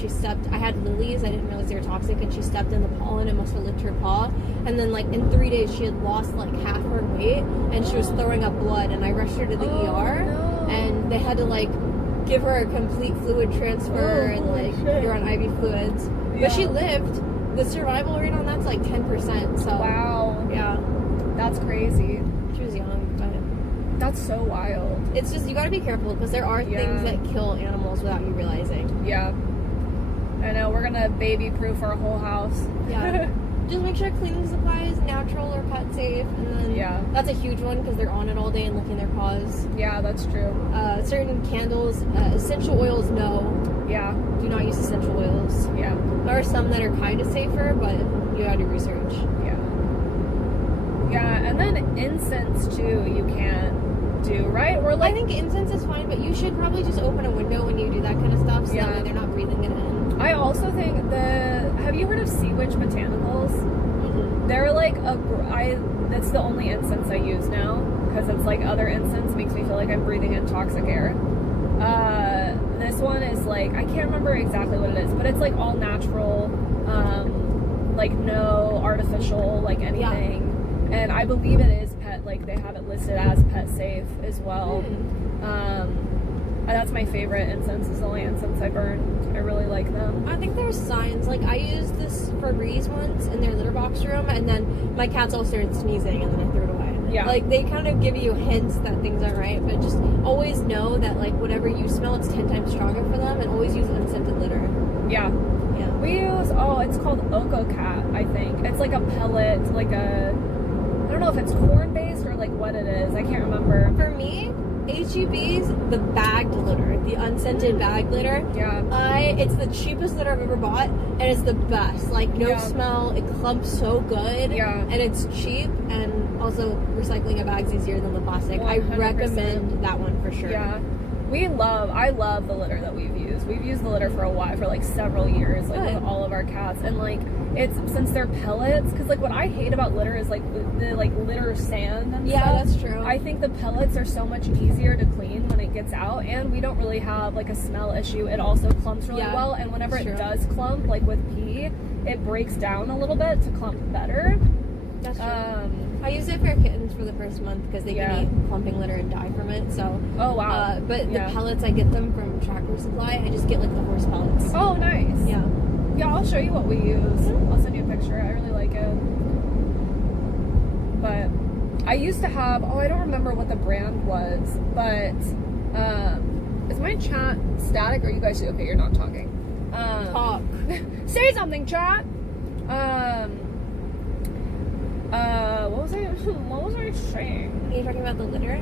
I had lilies, I didn't realize they were toxic, and she stepped in the pollen and must have licked her paw, and then like in 3 days she had lost like half her weight, and she was throwing up blood, and I rushed her to the ER, and they had to like give her a complete fluid transfer and like put her on IV fluids. But she lived. The survival rate on that's like 10%. So wow. Yeah. That's crazy. She was young, but that's so wild. It's just you gotta be careful because there are things that kill animals without you realizing. Yeah. I know, we're gonna baby proof our whole house. Yeah. Just make sure cleaning supplies, natural or pet safe, and then that's a huge one because they're on it all day and licking their paws. Yeah, that's true. Certain candles, essential oils, no. Yeah. Do not use essential oils. Yeah. There are some that are kind of safer, but you gotta do research. Yeah. Yeah, and then incense too, you can't do, right? Or like I think incense is fine, but you should probably just open a window when you do that kind of stuff, so that way they're not breathing it in. I also think have you heard of Sea Witch Botanicals? Mm-hmm. They're like that's the only incense I use now, because it's like other incense makes me feel like I'm breathing in toxic air. This one is like, I can't remember exactly what it is, but it's like all natural, like no artificial, like anything. And I believe it is pet, like they have it listed as pet safe as well. And that's my favorite incense. It's the only incense I burn. I really like them. I think there's signs. Like I used this Febreze once in their litter box room, and then my cats all started sneezing, and then I threw it away. Yeah. Like they kind of give you hints that things aren't right, but just always know that like whatever you smell, it's 10 times stronger for them, and always use unscented litter. Yeah. Yeah. We use it's called OcoCat, I think. It's like a pellet, like I don't know if it's corn based or like what it is. I can't remember. For me, HEB's the bagged litter, the unscented bagged litter. Yeah. It's the cheapest litter I've ever bought, and it's the best. Like no smell, it clumps so good. Yeah. And it's cheap, and also recycling a bag's easier than the plastic. 100%. I recommend that one for sure. Yeah. I love the litter that we've used. We've used the litter for a while, for like several years, like with all of our cats. And like, it's, since they're pellets, because like what I hate about litter is like the like litter sand and stuff. Yeah, that's true. I think the pellets are so much easier to clean when it gets out, and we don't really have like a smell issue. It also clumps really well, and whenever it does clump, like with pee, it breaks down a little bit to clump better. That's true. I used it for kittens for the first month because they can eat clumping litter and die from it. So. Oh wow. But the pellets, I get them from Tractor Supply. I just get like the horse pellets. Oh nice. Yeah. Yeah, I'll show you what we use. I'll send you a picture. I really like it. But I used to have, I don't remember what the brand was, but is my chat static, or are you guys okay? You're not talking. Talk. Say something, chat. What was I saying? Are you talking about the litter?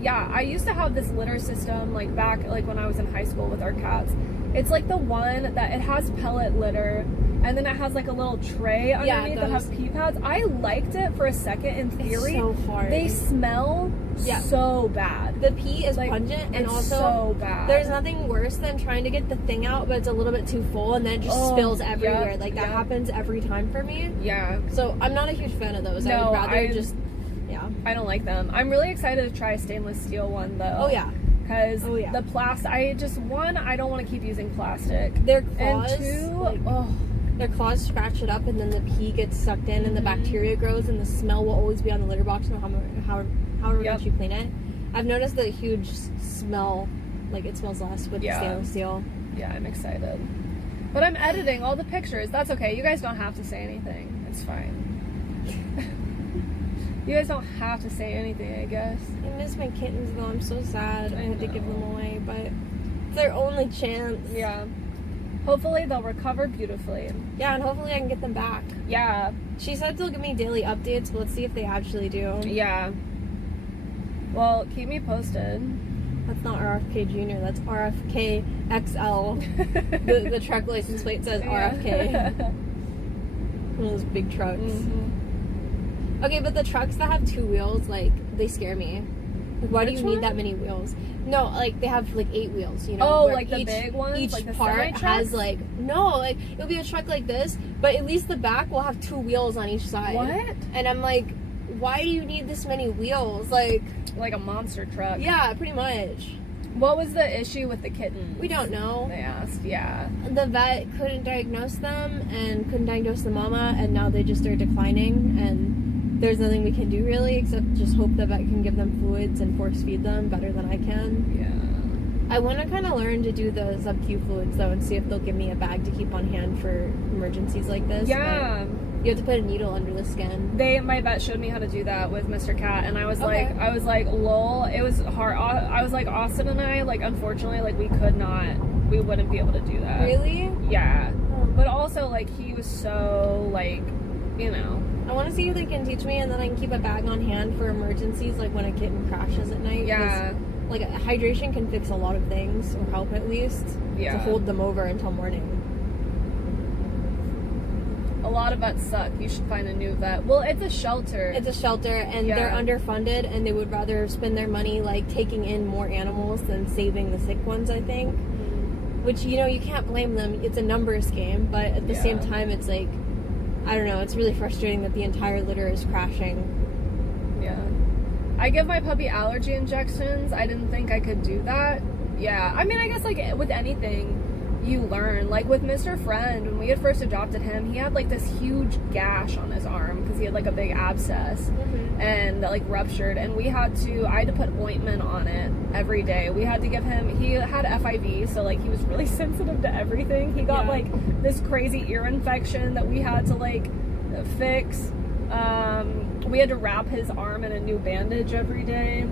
Yeah, I used to have this litter system like back like when I was in high school with our cats. It's like the one that it has pellet litter, and then it has like a little tray underneath that has pee pads. I liked it for a second in theory. It's so hard. They smell so bad. The pee is pungent, and also so bad. There's nothing worse than trying to get the thing out, but it's a little bit too full, and then it just spills everywhere. Like that happens every time for me. Yeah. So I'm not a huge fan of those. No, I would rather I don't like them. I'm really excited to try a stainless steel one though. Oh yeah. because Oh, yeah. the plastic. I don't want to keep using plastic. Their claws, And two, like, oh their claws scratch it up, and then the pee gets sucked in, and the bacteria grows, and the smell will always be on the litter box, no however Yep. much you clean it. I've noticed the huge smell, like it smells less with the stainless steel. yeah, I'm excited. But I'm editing all the pictures. That's okay. You guys don't have to say anything. It's fine. You guys don't have to say anything, I guess. I miss my kittens though. I'm so sad. I had to give them away, but it's their only chance. Yeah. Hopefully they'll recover beautifully. Yeah, and hopefully I can get them back. Yeah. She said they'll give me daily updates, but let's see if they actually do. Yeah. Well, keep me posted. That's not RFK Jr., that's RFK XL. the truck license plate says RFK. One of those big trucks. Mm-hmm. Okay, but the trucks that have 2 wheels, like, they scare me. Like, why do you need that many wheels? No, like, they have, like, 8 wheels, you know? Oh, where like the big ones? Each like the part semi-trucks? has, like, no, like, it'll be a truck like this, but at least the back will have 2 wheels on each side. What? And I'm like, why do you need this many wheels? Like a monster truck. Yeah, pretty much. What was the issue with the kittens? We don't know. They asked, yeah. The vet couldn't diagnose them and couldn't diagnose the mama, and now they just are declining, and there's nothing we can do really except just hope the vet can give them fluids and force feed them better than I can. Yeah. I want to kind of learn to do the sub-Q fluids though and see if they'll give me a bag to keep on hand for emergencies like this. Yeah. But you have to put a needle under the skin. My vet showed me how to do that with Mr. Cat, and I was like, lol, it was hard. I was like, Austin and I, like, unfortunately, like, we wouldn't be able to do that. Really? Yeah. Oh. But also, like, he was so, like, you know. I want to see if they can teach me, and then I can keep a bag on hand for emergencies, like when a kitten crashes at night. Yeah. Like, hydration can fix a lot of things, or help at least, Yeah. to hold them over until morning. A lot of vets suck. You should find a new vet. Well, it's a shelter. It's a shelter, and they're underfunded, and they would rather spend their money, like, taking in more animals than saving the sick ones, I think. Which, you know, you can't blame them. It's a numbers game, but at the same time, it's like, I don't know, it's really frustrating that the entire litter is crashing. Yeah. I give my puppy allergy injections. I didn't think I could do that. Yeah. I mean, I guess, like, with anything, you learn. Like, with Mr. Friend, when we had first adopted him, he had, like, this huge gash on his arm because he had, like, a big abscess. And that, like, ruptured. And I had to put ointment on it every day. We had to give him, he had FIV, so, like, he was really sensitive to everything. He got, like, this crazy ear infection that we had to, like, fix. We had to wrap his arm in a new bandage every day.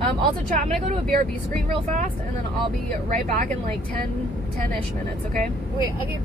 Also, chat, I'm gonna go to a BRB screen real fast, and then I'll be right back in, like, 10-ish minutes, okay? Wait, okay, bye.